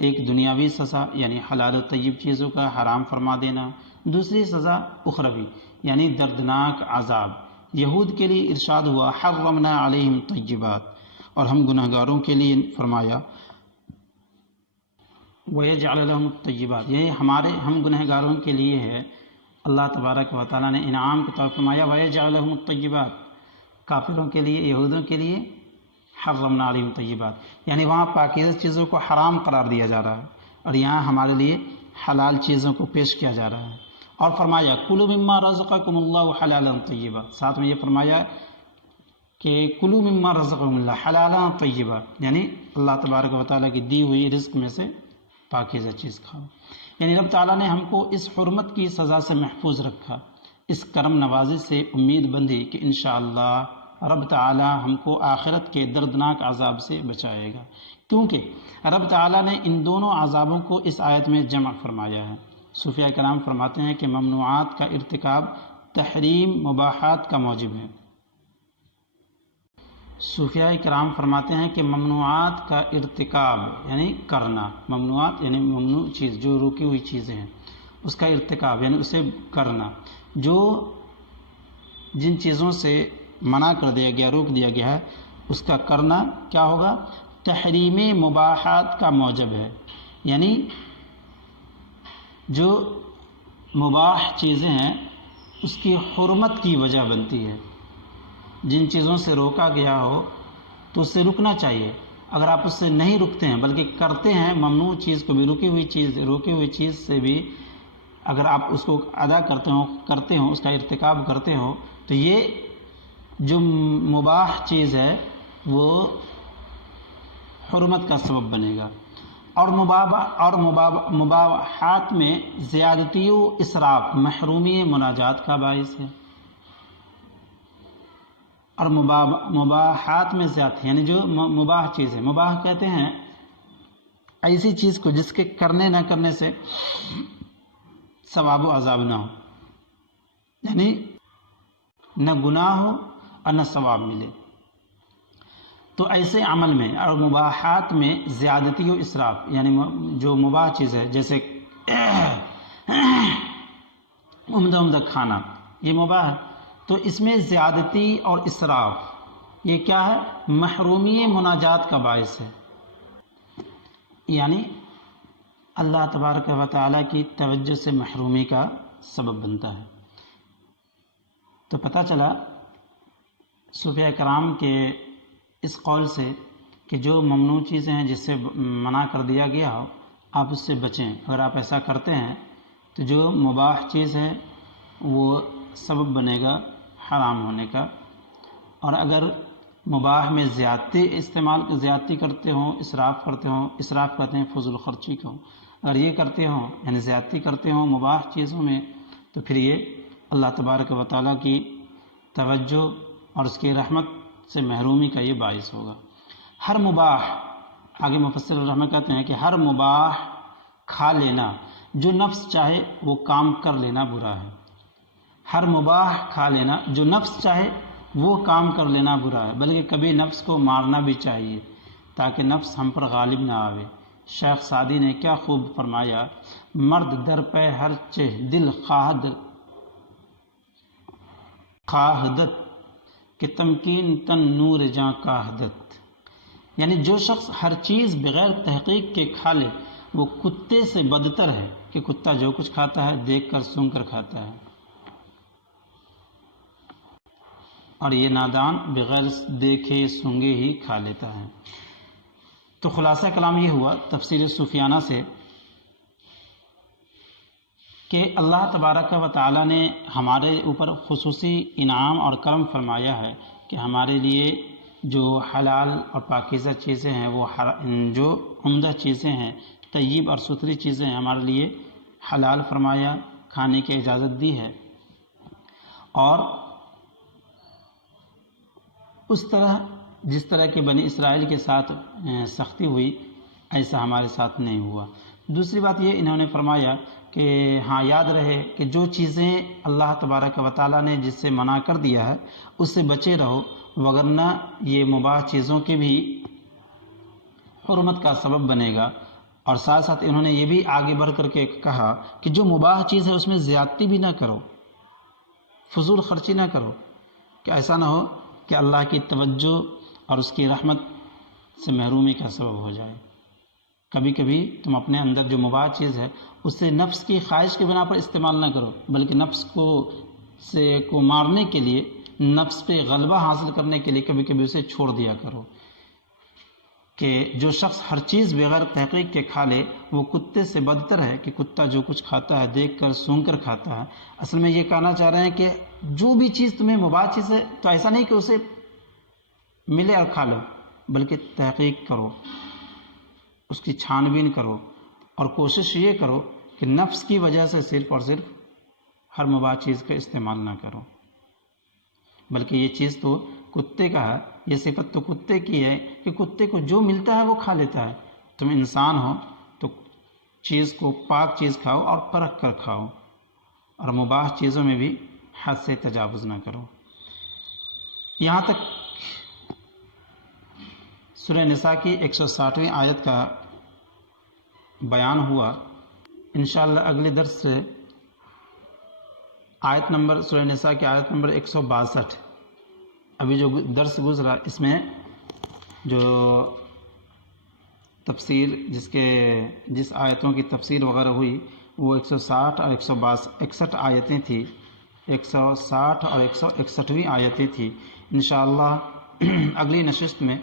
ایک دنیاوی سزا یعنی حلال و طیب چیزوں کا حرام فرما دینا، دوسری سزا اخروی یعنی دردناک عذاب۔ یہود کے لیے ارشاد ہوا حرمنا علیہم طیبات، اور ہم گناہگاروں کے لیے فرمایا وَيَجْعَلَ لَهُمُ الطَّيِّبَاتِ، یہ ہم گنہگاروں کے لیے ہے۔ اللہ تبارک و تعالیٰ نے انعام کے طور پر فرمایا وَيَجْعَلَ لَهُمُ الطَّيِّبَاتِ، کافروں کے لیے یہودوں کے لیے حرمنا علیہم طیبات، یعنی وہاں پاکیزہ چیزوں کو حرام قرار دیا جا رہا ہے اور یہاں ہمارے لیے حلال چیزوں کو پیش کیا جا رہا ہے۔ اور فرمایا کلوا مما رزقکم اللہ حلالا طیبا، ساتھ میں یہ فرمایا کہ کلوا مما رزقکم اللہ حلالا طیبا، یعنی اللہ تبارک و تعالیٰ کی دی ہوئی رزق میں سے پاکیزہ چیز کھاؤ، یعنی رب تعالیٰ نے ہم کو اس حرمت کی سزا سے محفوظ رکھا، اس کرم نوازی سے امید بندھی کہ انشاءاللہ رب تعالیٰ ہم کو آخرت کے دردناک عذاب سے بچائے گا، کیونکہ رب تعالیٰ نے ان دونوں عذابوں کو اس آیت میں جمع فرمایا ہے۔ صوفیہ کرام فرماتے ہیں کہ ممنوعات کا ارتکاب تحریم مباحات کا موجب ہے۔ صوفیہ کرام فرماتے ہیں کہ ممنوعات کا ارتکاب یعنی کرنا، ممنوعات یعنی ممنوع چیز جو روکی ہوئی چیزیں ہیں اس کا ارتکاب یعنی اسے کرنا، جو جن چیزوں سے منع کر دیا گیا روک دیا گیا ہے اس کا کرنا کیا ہوگا، تحریم مباحات کا موجب ہے، یعنی جو مباح چیزیں ہیں اس کی حرمت کی وجہ بنتی ہے۔ جن چیزوں سے روکا گیا ہو تو اس سے رکنا چاہیے، اگر آپ اس سے نہیں رکتے ہیں بلکہ کرتے ہیں ممنوع چیز کو بھی، روکی ہوئی چیز سے بھی اگر آپ اس کو ادا کرتے ہوں اس کا ارتکاب کرتے ہو تو یہ جو مباح چیز ہے وہ حرمت کا سبب بنے گا۔ اور مباحات میں زیادتی و اسراف محرومی مناجات کا باعث ہے، اور مباحات میں زیادتی یعنی جو مباح چیز ہے، مباح کہتے ہیں ایسی چیز کو جس کے کرنے نہ کرنے سے ثواب و عذاب نہ ہو، یعنی نہ گناہ ہو اور نہ ثواب ملے، تو ایسے عمل میں اور مباحات میں زیادتی و اسراف یعنی جو مباح چیز ہے جیسے عمدہ کھانا یہ مباح ہے، تو اس میں زیادتی اور اسراف یہ کیا ہے؟ محرومی مناجات کا باعث ہے، یعنی اللہ تبارک و تعالیٰ کی توجہ سے محرومی کا سبب بنتا ہے۔ تو پتہ چلا صوفیہ کرام کے اس قول سے کہ جو ممنوع چیزیں ہیں جس سے منع کر دیا گیا ہو آپ اس سے بچیں، اگر آپ ایسا کرتے ہیں تو جو مباح چیز ہے وہ سبب بنے گا حرام ہونے کا، اور اگر مباح میں زیادتی کرتے ہوں، اسراف کرتے ہوں، اسراف کرتے ہیں فضول خرچی کو، اگر یہ کرتے ہوں یعنی زیادتی کرتے ہوں مباح چیزوں میں، تو پھر یہ اللہ تبارک و تعالیٰ کی توجہ اور اس کی رحمت سے محرومی کا یہ باعث ہوگا۔ ہر مباح، آگے مفسر الرحمہ کہتے ہیں کہ ہر مباح کھا لینا جو نفس چاہے وہ کام کر لینا برا ہے، ہر مباح کھا لینا جو نفس چاہے وہ کام کر لینا برا ہے، بلکہ کبھی نفس کو مارنا بھی چاہیے تاکہ نفس ہم پر غالب نہ آوے۔ شیخ سعدی نے کیا خوب فرمایا، مرد در پہ ہر چہ دل خواہدت کہ تمکین تن نور جاں کاہدت، یعنی جو شخص ہر چیز بغیر تحقیق کے کھا لے وہ کتے سے بدتر ہے کہ کتا جو کچھ کھاتا ہے دیکھ کر سن کر کھاتا ہے، اور یہ نادان بغیر دیکھے سنگے ہی کھا لیتا ہے۔ تو خلاصہ کلام یہ ہوا تفسیر صوفیانہ سے کہ اللہ تبارک و تعالیٰ نے ہمارے اوپر خصوصی انعام اور کرم فرمایا ہے کہ ہمارے لیے جو حلال اور پاکیزہ چیزیں ہیں، وہ جو عمدہ چیزیں ہیں، طیب اور ستھری چیزیں ہیں، ہمارے لیے حلال فرمایا، کھانے کی اجازت دی ہے، اور اس طرح جس طرح کہ بنی اسرائیل کے ساتھ سختی ہوئی ایسا ہمارے ساتھ نہیں ہوا۔ دوسری بات یہ انہوں نے فرمایا کہ ہاں یاد رہے کہ جو چیزیں اللہ تبارک و تعالیٰ نے جس سے منع کر دیا ہے اس سے بچے رہو، وگرنہ یہ مباح چیزوں کے بھی حرمت کا سبب بنے گا۔ اور ساتھ ساتھ انہوں نے یہ بھی آگے بڑھ کر کے کہا کہ جو مباح چیز ہے اس میں زیادتی بھی نہ کرو، فضول خرچی نہ کرو، کہ ایسا نہ ہو کہ اللہ کی توجہ اور اس کی رحمت سے محرومی کا سبب ہو جائے۔ کبھی کبھی تم اپنے اندر جو مباح چیز ہے اس سے نفس کی خواہش کی بنا پر استعمال نہ کرو، بلکہ نفس کو مارنے کے لیے، نفس پہ غلبہ حاصل کرنے کے لیے کبھی کبھی اسے چھوڑ دیا کرو، کہ جو شخص ہر چیز بغیر تحقیق کے کھا لے وہ کتے سے بدتر ہے کہ کتا جو کچھ کھاتا ہے دیکھ کر سن کر کھاتا ہے۔ اصل میں یہ کہنا چاہ رہے ہیں کہ جو بھی چیز تمہیں مباح چیز ہے تو ایسا نہیں کہ اسے ملے اور کھا لو، بلکہ تحقیق کرو، اس کی چھان بین کرو، اور کوشش یہ کرو کہ نفس کی وجہ سے صرف اور صرف ہر مباح چیز کا استعمال نہ کرو، بلکہ یہ چیز تو کتے کا ہے، یہ صفت تو کتے کی ہے کہ کتے کو جو ملتا ہے وہ کھا لیتا ہے۔ تم انسان ہو تو چیز کو پاک چیز کھاؤ اور پرکھ کر کھاؤ، اور مباح چیزوں میں بھی حد سے تجاوز نہ کرو۔ یہاں تک سورہ نساء کی 160ویں آیت کا بیان ہوا۔ انشاءاللہ اگلے درس سے سورہ نساء کی آیت نمبر 162، ابھی جو درس گزرا اس میں جو تفسیر جس آیتوں کی تفسیر وغیرہ ہوئی وہ 160 اور 161 آیتیں تھیں، 160 اور 161ویں آیتیں تھیں۔ انشاءاللہ اگلی نشست میں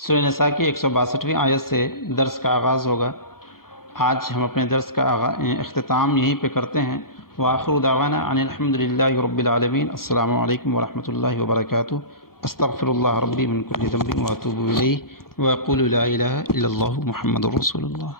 سورہ نساء کی 162ویں آیت سے درس کا آغاز ہوگا۔ آج ہم اپنے درس کا اختتام یہیں پہ کرتے ہیں۔ وآخر دعوانا ان الحمد للہ رب العالمین۔ السلام علیکم ورحمۃ اللہ وبرکاتہ۔ استغفر اللہ ربی من کل ذنب واتوب الیہ واقول لا الہ الا اللہ محمد رسول اللہ۔